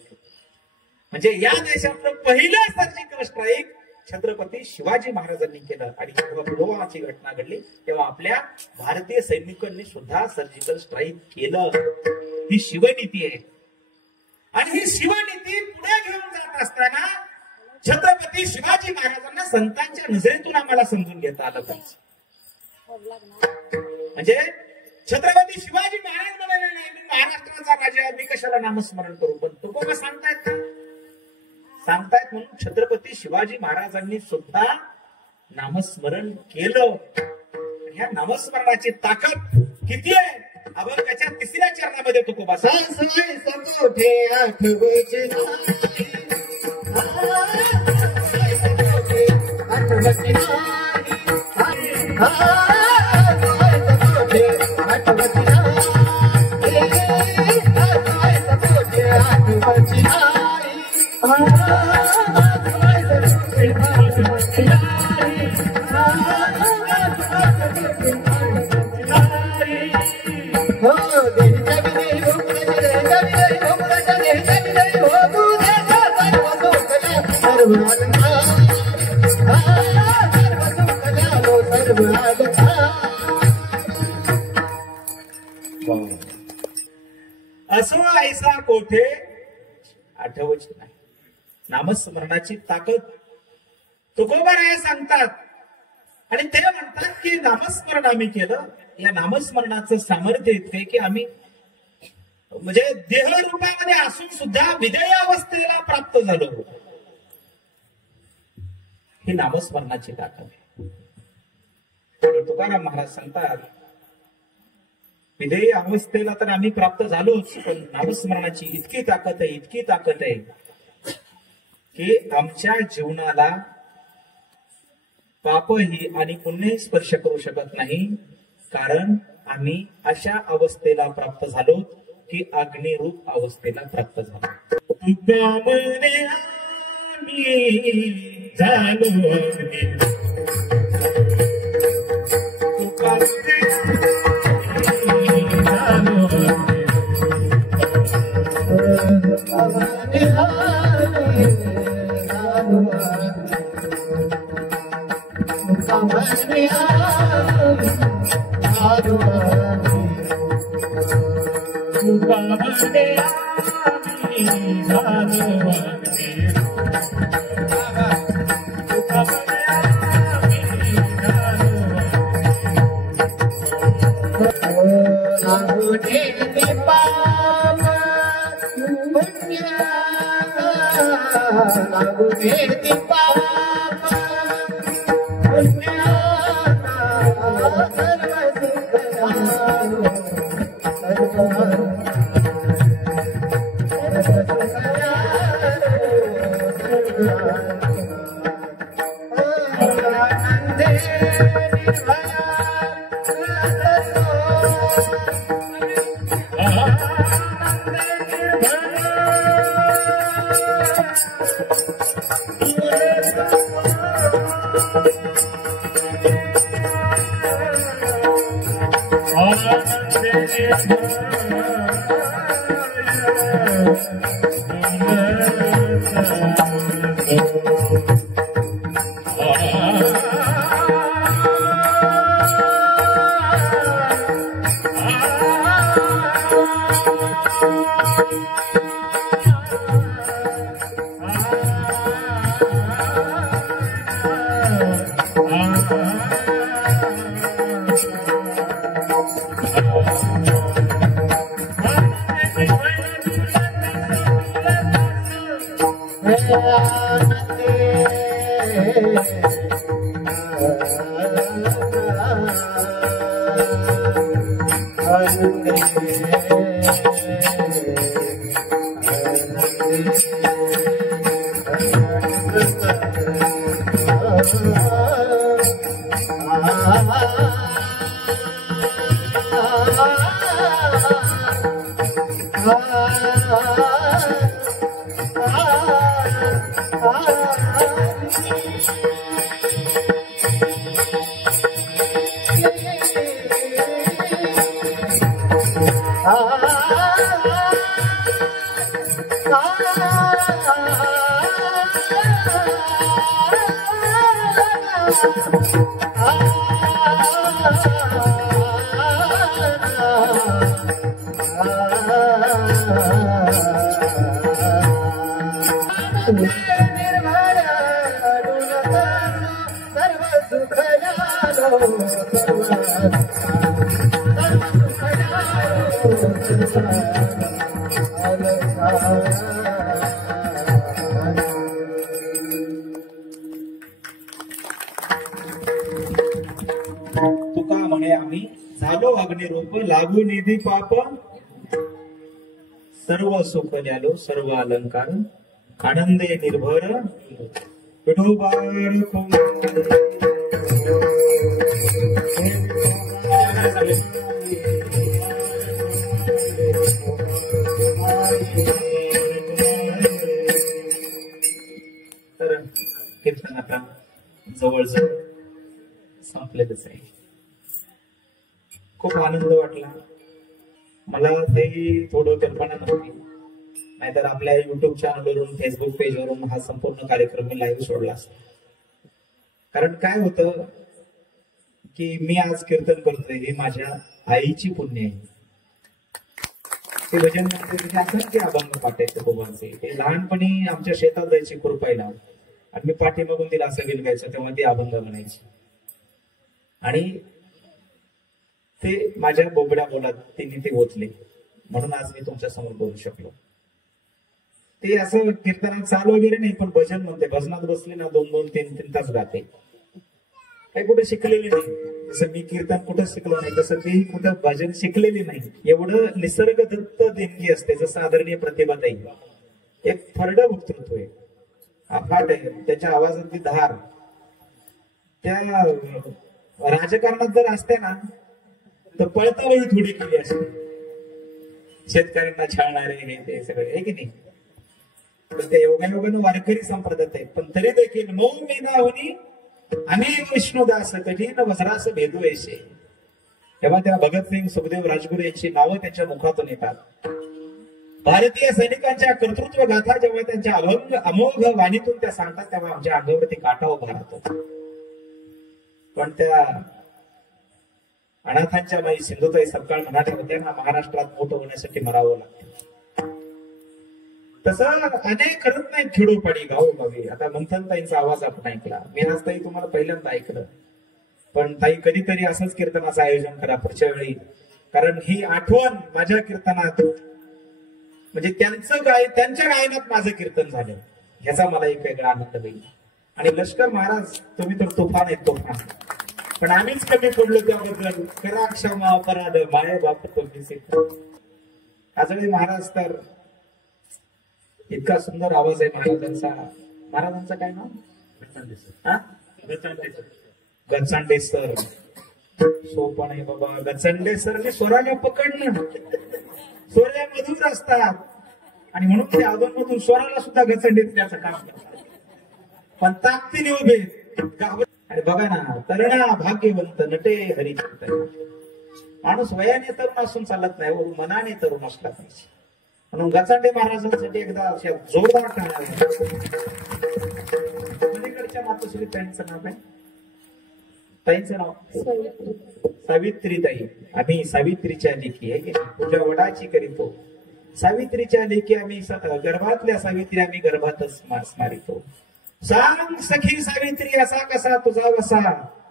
म्हणजे या देशातलं पहिलं सर्जिकल स्ट्राईक छत्रपती शिवाजी महाराजांनी केलं. आणि जेव्हा पुलवामाची घटना घडली तेव्हा आपल्या भारतीय सैनिकांनी सुद्धा सर्जिकल स्ट्राईक केलं. ही शिवनीती आहे. आणि ही शिवनीती पुढे घेऊन जात असताना छत्रपती शिवाजी महाराजांना संतांच्या नजरेतून आम्हाला समजून घेता आलं पाहिजे. म्हणजे छत्रपती शिवाजी महाराज म्हणाले नाही मी महाराष्ट्राचा राजा, मी कशाला नामस्मरण करू? पण तो कोण सांगतायत का? सांगतायत. म्हणून छत्रपती शिवाजी महाराजांनी सुद्धा नामस्मरण केलं. ह्या नामस्मरणाची ताकद किती आहे? आपण त्याच्या 3ऱ्या चरणामध्ये तो खूप असा असो ऐसा कोठे आठवच नाही. नामस्मरणाची ताकद तुकोबाराय सांगतात. आणि ते म्हणतात की नामस्मरण आम्ही केलं, या नामस्मरणाचं सामर्थ्य इतकं की आम्ही म्हणजे देह रूपामध्ये असून सुद्धा विधेय अवस्थेला प्राप्त झालो. ही नामस्मरणाची ताकद आहे. तुकाराम महाराज सांगतात विधेय अवस्थेला तर आम्ही प्राप्त झालोच, पण नामस्मरणाची इतकी ताकद आहे, इतकी ताकद आहे की आमच्या जीवनाला पापही आणि पुण्यही स्पर्श करू शकत नाही. कारण आम्ही अशा अवस्थेला प्राप्त झालो की अग्निरूप अवस्थेला प्राप्त झालो. तुका म्हणे आम्ही झालो अग्निरूप लागू निधी पाप सर्व सुख न्यालो सर्व अलंकार आनंदे निर्भर विठोबार तर कीर्तन आता जवळजवळ संपलेलंच आहे. खूप आनंद वाटला मला. ते थोडं कल्पना नव्हती, नाहीतर आपल्या युट्यूब चॅनलवरून फेसबुक पेजवरून हा संपूर्ण कार्यक्रम मी लाईव्ह सोडला असता. कारण काय होतं की मी आज कीर्तन करतोय हे माझ्या आईची पुण्य आहे. ते भजन म्हणते असंख्य अभंग पाठायचे गोबांचे. ते लहानपणी आमच्या शेतात जायची खुरपायला आणि मी पाठीमागून तिला असं विलगायचं, तेव्हा ती अभंग म्हणायची. आणि ते माझ्या बोबड्या बोलात तिने ते ओतले, म्हणून आज मी तुमच्या समोर बोलू शकलो. ते असं कीर्तनात चाल वगैरे नाही, पण भजन म्हणते. भजनात बसले ना 2-2, 3-3 तास गाते. काही कुठे शिकलेली नाही. जसं मी कीर्तन कुठं शिकलो नाही तसं तेही कुठं भजन शिकलेली नाही. एवढं निसर्ग दत्त देणगी असते. जसं आदरणीय प्रतिभाताई एक थर्ड वक्तृत्व आहे, अफाट आहे. त्याच्या आवाजातली धार त्या राजकारणात जर असते ना तर पळता वेळी थोडी केली असते. शेतकऱ्यांना छळणारे हे ते सगळे आहे की नाही. पण त्या योगायोगानं वारकरी संप्रदायात आहेत. पण तरी देखील मौ मेना होनी अनेक विष्णुदास कठीण वज्रास भेदू ऐसे. तेव्हा त्या भगतसिंग सुखदेव राजगुरू यांची नावं त्यांच्या मुखातून येतात. भारतीय सैनिकांच्या कर्तृत्व गाथा जेव्हा त्यांच्या अमोघ वाणीतून त्या सांगतात तेव्हा आमच्या अंगावरती काटा उभा राहतो. पण त्या अनाथांच्या बाई सिंधुताई सपकाळ म्हणाले होत्या ना, महाराष्ट्रात मोठं होण्यासाठी मरावं लागतं. तसं अनेक करत नाहीत खेडोपाडी गावोगावी. आता मंथन ताईंचा आवाज आपण ऐकला. मी आज ताई तुम्हाला पहिल्यांदा ऐकलं. पण ताई कधीतरी असंच कीर्तनाचं आयोजन करा पुढच्या वेळी, कारण ही आठवण माझ्या कीर्तनात म्हणजे त्यांच्या गायनात माझं कीर्तन झालं ह्याचा मला एक वेगळा आनंद होईल. आणि लष्कर महाराज तुम्ही तर तुफान आहेत, तुफान. पण आम्हीच कमी पडलो त्याबद्दल करा क्षमा अपराध माय बाप तुम्ही. आजळी महाराज तर इतका सुंदर आवाज आहे महाराजांचा. महाराजांचं काय नाव? गचंडे सर. सोपं आहे बाबा. गचंडे सरने स्वराला पकडणं. स्वरा मधुर असतात आणि म्हणून ते अधूनमधून स्वराला सुद्धा गचंडीत त्याचं काम करतात. पण ताकदीने उभे. आणि बघा ना, तरुणा भाग्यवंत नटे हरिचिंतन. माणूस वयाने तरुण असून चालत नाही, मनाने तरुण असला पाहिजे. म्हणून गचांडे महाराजांसाठी एकदा अशा जोरदार टाळ्या. पलीकडच्या मातोश्री ताईंचं नाव काय? ताईंचं नाव सावित्रीताई. आम्ही सावित्रीच्या लेखी आहे की तुझ्या वडाची करीतो. सावित्रीच्या लेखी आम्ही गर्भातल्या सावित्री आम्ही गर्भातच मारितो. सांग सखी सावित्री असा कसा तुझा वसा,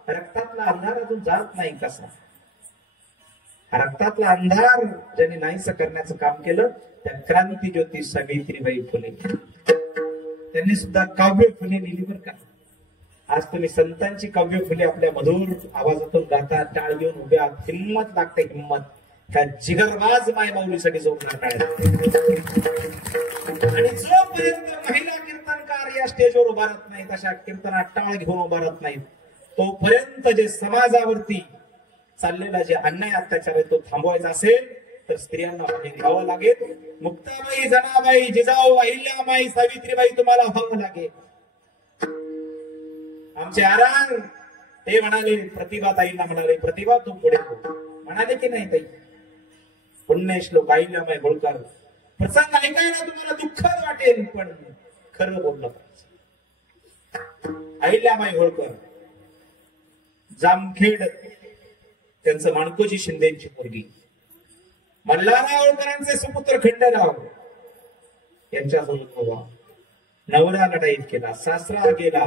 रक्तातला अंधार अजून जात नाही कसा. रक्तातला अंधार ज्यांनी नाहीसं करण्याचं काम केलं त्या क्रांती ज्योती सावित्रीबाई फुले. त्यांनी सुद्धा काव्य फुले लिहिली बरं का. आज तुम्ही संतांची काव्य फुले आपल्या मधुर आवाजातून गाता, टाळ घेऊन उभ्या. हिंमत लागते, हिंमत. त्या जिगरबाज मायमाऊलीसाठी जोरदार टाळ्या. आणि जोपर्यंत महिला कीर्तनकार या स्टेजवर उभारत नाहीत, अशा कीर्तनात टाळ घेऊन उभारत नाहीत, तोपर्यंत जे समाजावरती चाललेला जे अन्याय अत्याचार आहे तो थांबवायचा असेल तर स्त्रियांना पुढे घ्यावं लागेल. मुक्ताबाई, जनाबाई, जिजाऊ, अहिल्याबाई, सावित्रीबाई तुम्हाला व्हावं लागेल. आमचे आरार ते म्हणाले, प्रतिभाताईंना म्हणाले, प्रतिभा तू पुढे हो. म्हणाले की नाही ताई? पुण्यश्लोक अहिल्याबाई होळकर. प्रसंग ऐकायला तुम्हाला दुःखद वाटेल, पण खरं बोललं पाहिजे. अहिल्याबाई होळकर, जामखेड, त्यांचं माणकोजी शिंदेची मुलगी. मल्हारराव होळकरांचे सुपुत्र खंडेराव यांच्यासोबत होता. नवरा लढाईत केला, सासरा गेला,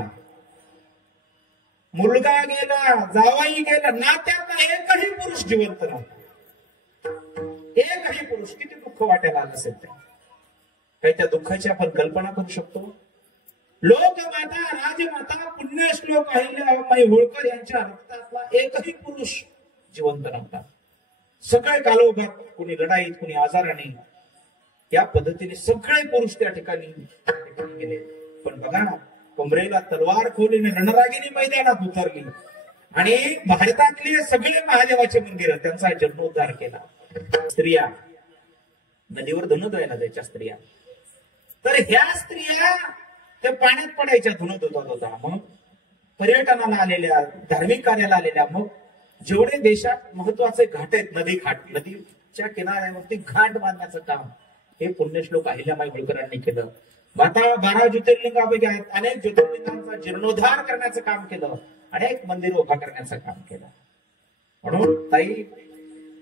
मुलगा गेला, जावाई गेला, नात्यातला एकही पुरुष जिवंत नव्हता. एकही पुरुष. किती दुःख वाटायला आलं असेल त्या. काही त्या दुःखाची आपण कल्पना करू शकतो. लोकमाता, राजमाता, पुण्यश्लोक अहिल्याबाई होळकर यांच्या रक्तातला एकही पुरुष जिवंत नव्हता. सगळे कालोखात, कुणी लढाईत, कुणी आजाराने, या पद्धतीने सगळे पुरुष त्या ठिकाणी गेले. पण बघा ना, कमरेला तलवार खोलीने रणरागिणी मैदानात उतरली आणि भारतातले सगळे महादेवाचे मंदिर त्यांचा जीर्णोद्धार केला. स्त्रिया नदीवर धुणं धुवायला जायच्या स्त्रिया. तर ह्या स्त्रिया त्या पाण्यात पडायच्या, धुणं धुतात होता. मग पर्यटनाला आलेल्या, धार्मिक कार्याला आलेल्या, मग जेवढे देशात महत्वाचे घाट आहेत, नदीच्या किनाऱ्यावरती घाट बांधण्याचं काम हे पुण्यश्लोक अहिल्याबाई होळकरांनी केलं. आता 12 ज्योतिर्लिंगापैकी आहेत, अनेक ज्योतिर्लिंगांचा जीर्णोद्धार करण्याचं काम केलं, अनेक मंदिर उभा करण्याचं काम केलं. म्हणून ताई,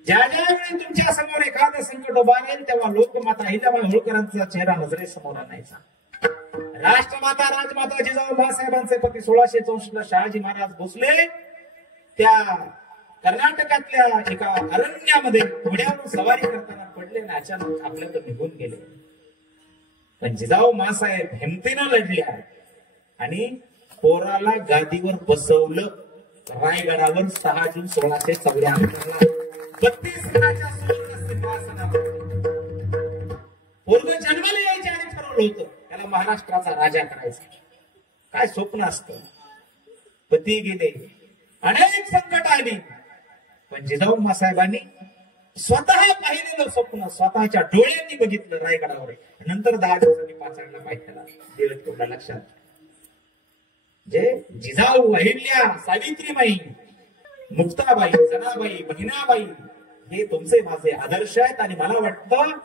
ज्या वेळी तुमच्या समोर एखादं संकट उभा राहील, तेव्हा लोकमाता अहिल्याबाई होळकरांचा चेहरा नजरेसमोर आणायचा. राष्ट्रमाता, राजमाता जिजाऊ बाळासाहेबांचे पती 1664 शहाजी महाराज भोसले त्या कर्नाटकातल्या एका अरण्यामध्ये घोड्यावर सवारी करताना पडले आणि अचानक आपल्याकडे निघून गेले. पण जिजाऊ मासाहेब हिमतीनं लढल्या आणि पोराला गादीवर बसवलं. रायगडावर 6 जून 1694 32 वर्षाच्या सुवर्ण सिंहासनावर पोरग जन्माला यायच्या आणि ठरवलं होतं त्याला महाराष्ट्राचा राजा करायचा. काय स्वप्न असतं. पती गेले, अनेक संकट आली, पण जिजाऊ मासाहेबांनी स्वतः पाहिलेलं स्वप्न स्वतःच्या डोळ्यांनी बघितलं रायगडावर. नंतर 10 दिवसांनी पाचाडला पाहिला. देवतपूरला लक्षात जे जिजाऊ, अहिल्या, सावित्रीबाई, मुक्ताबाई, जनाबाई, बहिणाबाई हे तुमचे माझे आदर्श आहेत. आणि मला वाटतं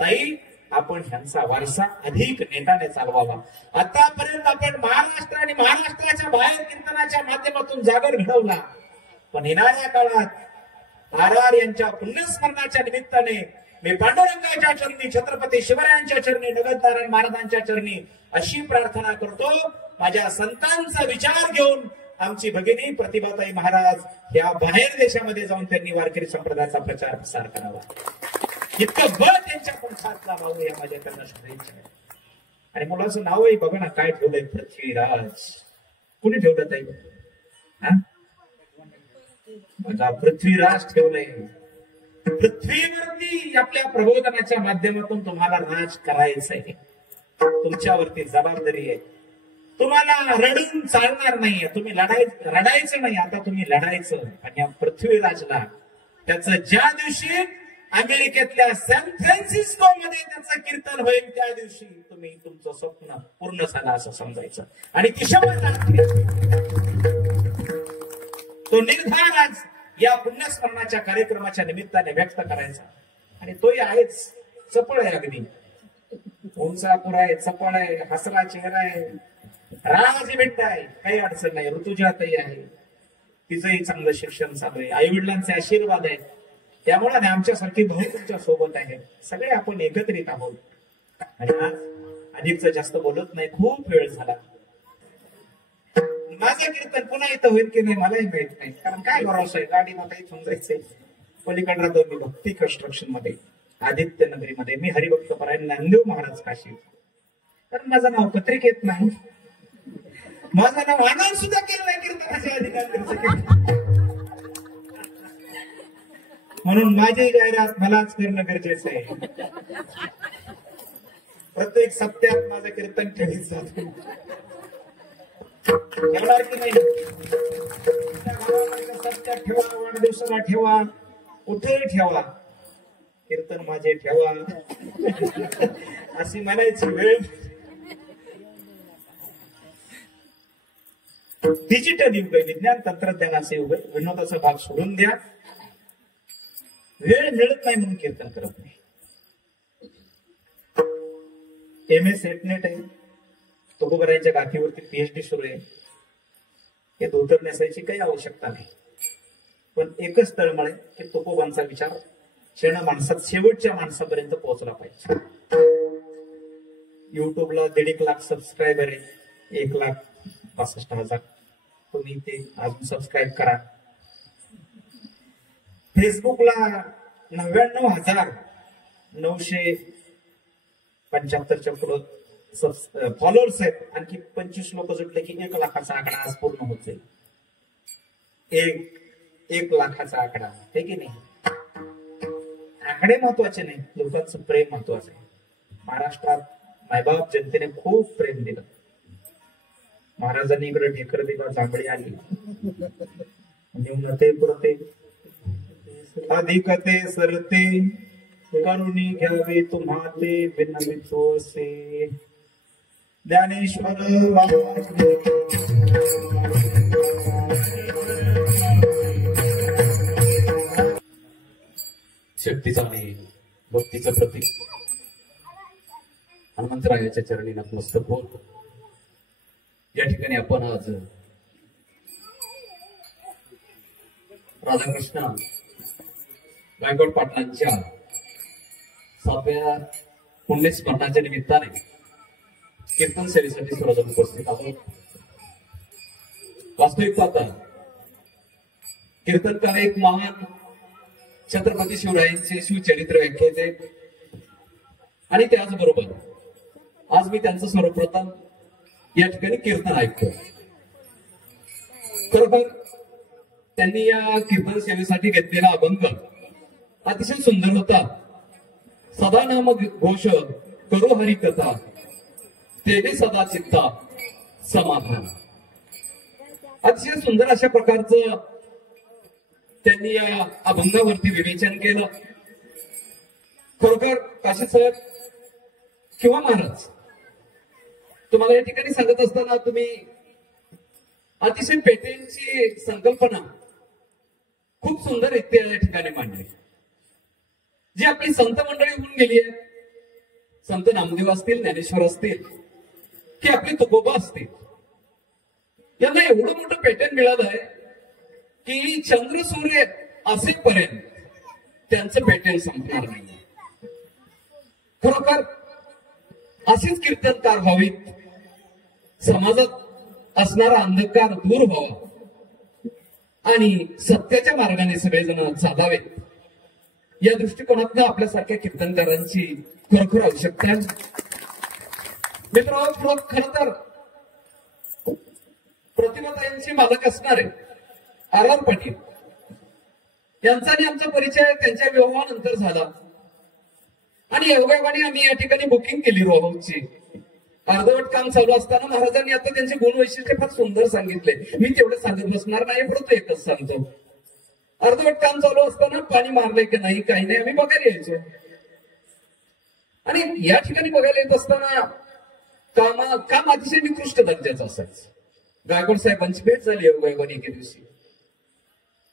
ताई, आपण ह्यांचा वारसा अधिक नेटाने चालवावा. आतापर्यंत आपण महाराष्ट्र आणि महाराष्ट्राच्या बाहेर कीर्तनाच्या माध्यमातून जागर घडवला, पण येणाऱ्या काळात आर यांच्या पुण्यस्मरणाच्या निमित्ताने मी पांडुरंगाच्या चरणी, छत्रपती शिवरायांच्या चरणी, नगरनारायण महाराजांच्या चरणी अशी प्रार्थना करतो, माझ्या संतांचा विचार घेऊन आमची भगिनी प्रतिभाताई महाराज या बाहेर देशामध्ये जाऊन त्यांनी वारकरी संप्रदायाचा प्रचार प्रसार करावा. इतकं बळ त्यांच्या पंथात लावावं या माझ्या त्यांना शुभेच्छा. आणि मुलाचं नावही बघा ना काय ठेवलंय, पृथ्वीराज. कुणी ठेवलं ताई? माझा पृथ्वीराज ठेवलंय. पृथ्वीवरती आपल्या प्रबोधनाच्या माध्यमातून तुम्हाला राज करायचंय. तुमच्यावरती जबाबदारी आहे. तुम्हाला रडून चालणार नाहीये. तुम्ही रडायचं नाही, आता तुम्ही लढायचं. आणि या पृथ्वीराजला त्याचं ज्या दिवशी अमेरिकेतल्या सॅन फ्रान्सिस्को मध्ये त्याचं कीर्तन होईल, त्या दिवशी तुम्ही तुमचं स्वप्न पूर्ण झालं असं समजायचं. आणि तो निर्धार आज या पुण्यस्मरणाच्या कार्यक्रमाच्या निमित्ताने व्यक्त करायचा. आणि तोही आहेच, चपळ आहे, अगदी उंचापुर आहे, चपळ आहे, हसरा चेहरा आहे, राजमिट्ट आहे, काही अडचण नाही. ऋतुजाताई आहे, तिचंही चांगलं शिक्षण चालू आहे, आई वडिलांचे आशीर्वाद आहेत. त्यामुळे आमच्यासारखी भाऊ तुमच्या सोबत आहे. सगळे आपण एकत्रित आहोत. आणि आज अधिकच जास्त बोलत नाही, खूप वेळ झाला. माझं कीर्तन पुन्हा इथं होईल की नाही मलाही माहित नाही, कारण काय भरोसा आहे. गाडी मला इथून जायचंय. पलीकडला दोन मी भक्ती कन्स्ट्रक्शन मध्ये, आदित्य नगरीमध्ये. मी हरिभक्त परायण नामदेव महाराज काशी. कारण माझं नाव पत्रिकेत नाही, माझं नाव आनंद सुद्धा केलं नाही कीर्तनाच्या अधिकारी. म्हणून माझी जाहिरात मलाच करणं गरजेचं आहे. प्रत्येक सप्त्यात माझं कीर्तन ठेवीत जातो. ठेवणार की नाही? सप्त्यात ठेवा, वाढदिवसाला ठेवा, कुठेही ठेवा, कीर्तन माझे ठेवा अशी म्हणायची वेळ. डिजिटल युग आहे, विज्ञान तंत्रज्ञानाचे युग आहे. विनोदाचा भाग सोडून द्या. वेळ मिळत नाही म्हणून कीर्तन करत नाही. एम ए सेट नेट आहे, तुकोबरायांच्या गाठीवरती PhD सुरू आहे. हे धोतर नेसायची काही आवश्यकता नाही, पण एकच तळमळ आहे की तुकोबांचा विचार माणसात शेवटच्या माणसापर्यंत पोहोचला पाहिजे. युट्यूबला 1.5 लाख सबस्क्रायबर आहे, 1,65,000. तुम्ही ते अजून सबस्क्राईब करा. फेसबुकला 99,975च्या पुढे फॉलोअर्स आहेत. आणखी 25 लोक जुटले की 1 लाखाचा आकडा आज पूर्ण होत जाईल. 1 लाखाचा आकडा आहे की नाही. आकडे महत्वाचे नाही, लोकांचं प्रेम महत्वाचं आहे. महाराष्ट्रात मायबाप जनतेने खूप प्रेम दिलं. महाराजांनी इकडे ढेकर दिला, जांभळी आली, निम्नते पुरते अधिकते सरते करुणी घ्यावे तुम्हा ते विनमितो असे. ज्ञानेश्वर शक्तीचा आणि भक्तीचं प्रतीक हनुमंतरायाच्या चरणी नतमस्तक होत या ठिकाणी आपण आज राधाकृष्ण गायकवाड पाटलांच्या 7व्या पुण्यस्मरणाच्या निमित्ताने कीर्तन सेवेसाठी सर्वजण उपस्थित आहोत. वास्तविक पाहता कीर्तनकार एक महान छत्रपती शिवरायांचे शिवचरित्र व्याख्याते आणि त्याचबरोबर आज मी त्यांचं सर्वप्रथम या ठिकाणी कीर्तन ऐकतो. खरोखर त्यांनी या कीर्तन सेवेसाठी घेतलेला अभंग अतिशय सुंदर होता. सदा नाम घोष करो हरी कथा तेने सदा चित्ता समाधान. अतिशय सुंदर अशा प्रकारचं त्यांनी या अभंगावरती विवेचन केलं. खरोखर काशी साहेब किंवा महाराज तुम्हाला या ठिकाणी सांगत असताना तुम्ही अतिशय पेटेंची संकल्पना खूप सुंदररित्या या ठिकाणी मांडली. जी आपली संत मंडळी होऊन गेली आहे, संत नामदेव असतील, ज्ञानेश्वर असतील की आपली तुकोबा असतील, यांना एवढं मोठं पेटंट मिळालंय की चंद्र सूर्य असेपर्यंत त्यांचं पेटंट संपणार नाही. खरोखर असेच कीर्तनकार व्हावीत, समाजात असणारा अंधकार दूर व्हावा आणि सत्याच्या मार्गाने सगळेजण चालावेत. या दृष्टिकोनातनं आपल्यासारख्या कीर्तनकारांची खरोखर आवश्यकता आहे. मित्रांनो, खर तर प्रतिभाताईंचे मालक असणारे आर पाटील यांचा आणि आमचा परिचय त्यांच्या विवाहानंतर झाला आणि योगायोगाने आम्ही या ठिकाणी बुकिंग केली रोहाऊसची. अर्धवट काम चालू असताना महाराजांनी आता त्यांचे गुण वैशिष्ट्य फार सुंदर सांगितले. मी तेवढे सांगत बसणार नाही, परंतु एकच सांगतो. अर्धवट काम चालू असताना पाणी मारलंय की नाही, काही नाही, आम्ही बघायला यायचो. आणि या ठिकाणी बघायला येत असताना काम अतिशय निकृष्ट दर्जाचं असायचं. गायकवाड साहेबांची भेट झाली योगायोगाने एके दिवशी.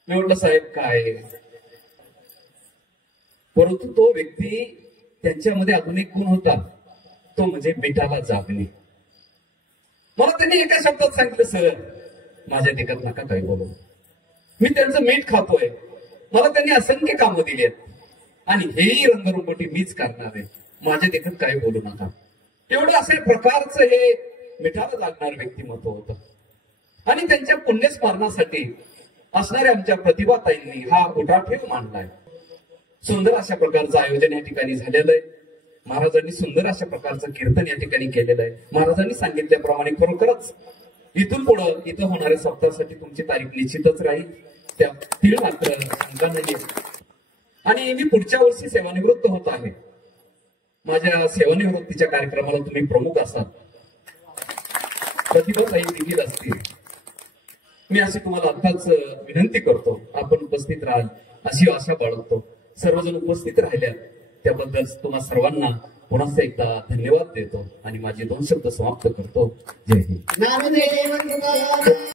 मी म्हटलं, साहेब काय, परंतु तो व्यक्ती त्यांच्यामध्ये अजून एक गुण होता, तो म्हणजे मिठाला जागणे. मला त्यांनी एका शब्दात सांगितलं, सर माझ्या देखत नका काही बोलू, मी त्यांचं मीठ खातोय. मला त्यांनी असंख्य कामं दिली आहेत आणि हेही रंगरुंगटी मीच करणार आहे, माझ्या देखत काही बोलू नका. एवढं अशा प्रकारचं हे मिठाला लागणार व्यक्तिमत्व होतं. आणि त्यांच्या पुण्यस्मरणासाठी असणाऱ्या आमच्या प्रतिभाताईंनी हा उठाठेव मांडलाय. सुंदर अशा प्रकारचं आयोजन या ठिकाणी झालेलं आहे. महाराजांनी सुंदर अशा प्रकारचं कीर्तन या ठिकाणी केलेलं आहे. महाराजांनी सांगितल्याप्रमाणे खरोखरच इथून पुढं इथं होणाऱ्या सप्ताहासाठी तुमची तारीख निश्चितच राहील, त्यातील मात्र शंका नाही. आणि मी पुढच्या वर्षी सेवानिवृत्त होत आहे. माझ्या सेवानिवृत्तीच्या कार्यक्रमाला तुम्ही प्रमुख असाल, प्रतिभाताई देखील असतील. मी अशी तुम्हाला आताच विनंती करतो, आपण उपस्थित राहाल अशी आशा बाळगतो. सर्वजण उपस्थित राहिल्या त्याबद्दल तुम्हा सर्वांना पुन्हा एकदा धन्यवाद देतो आणि माझे 2 शब्द समाप्त करतो. जय हिंद.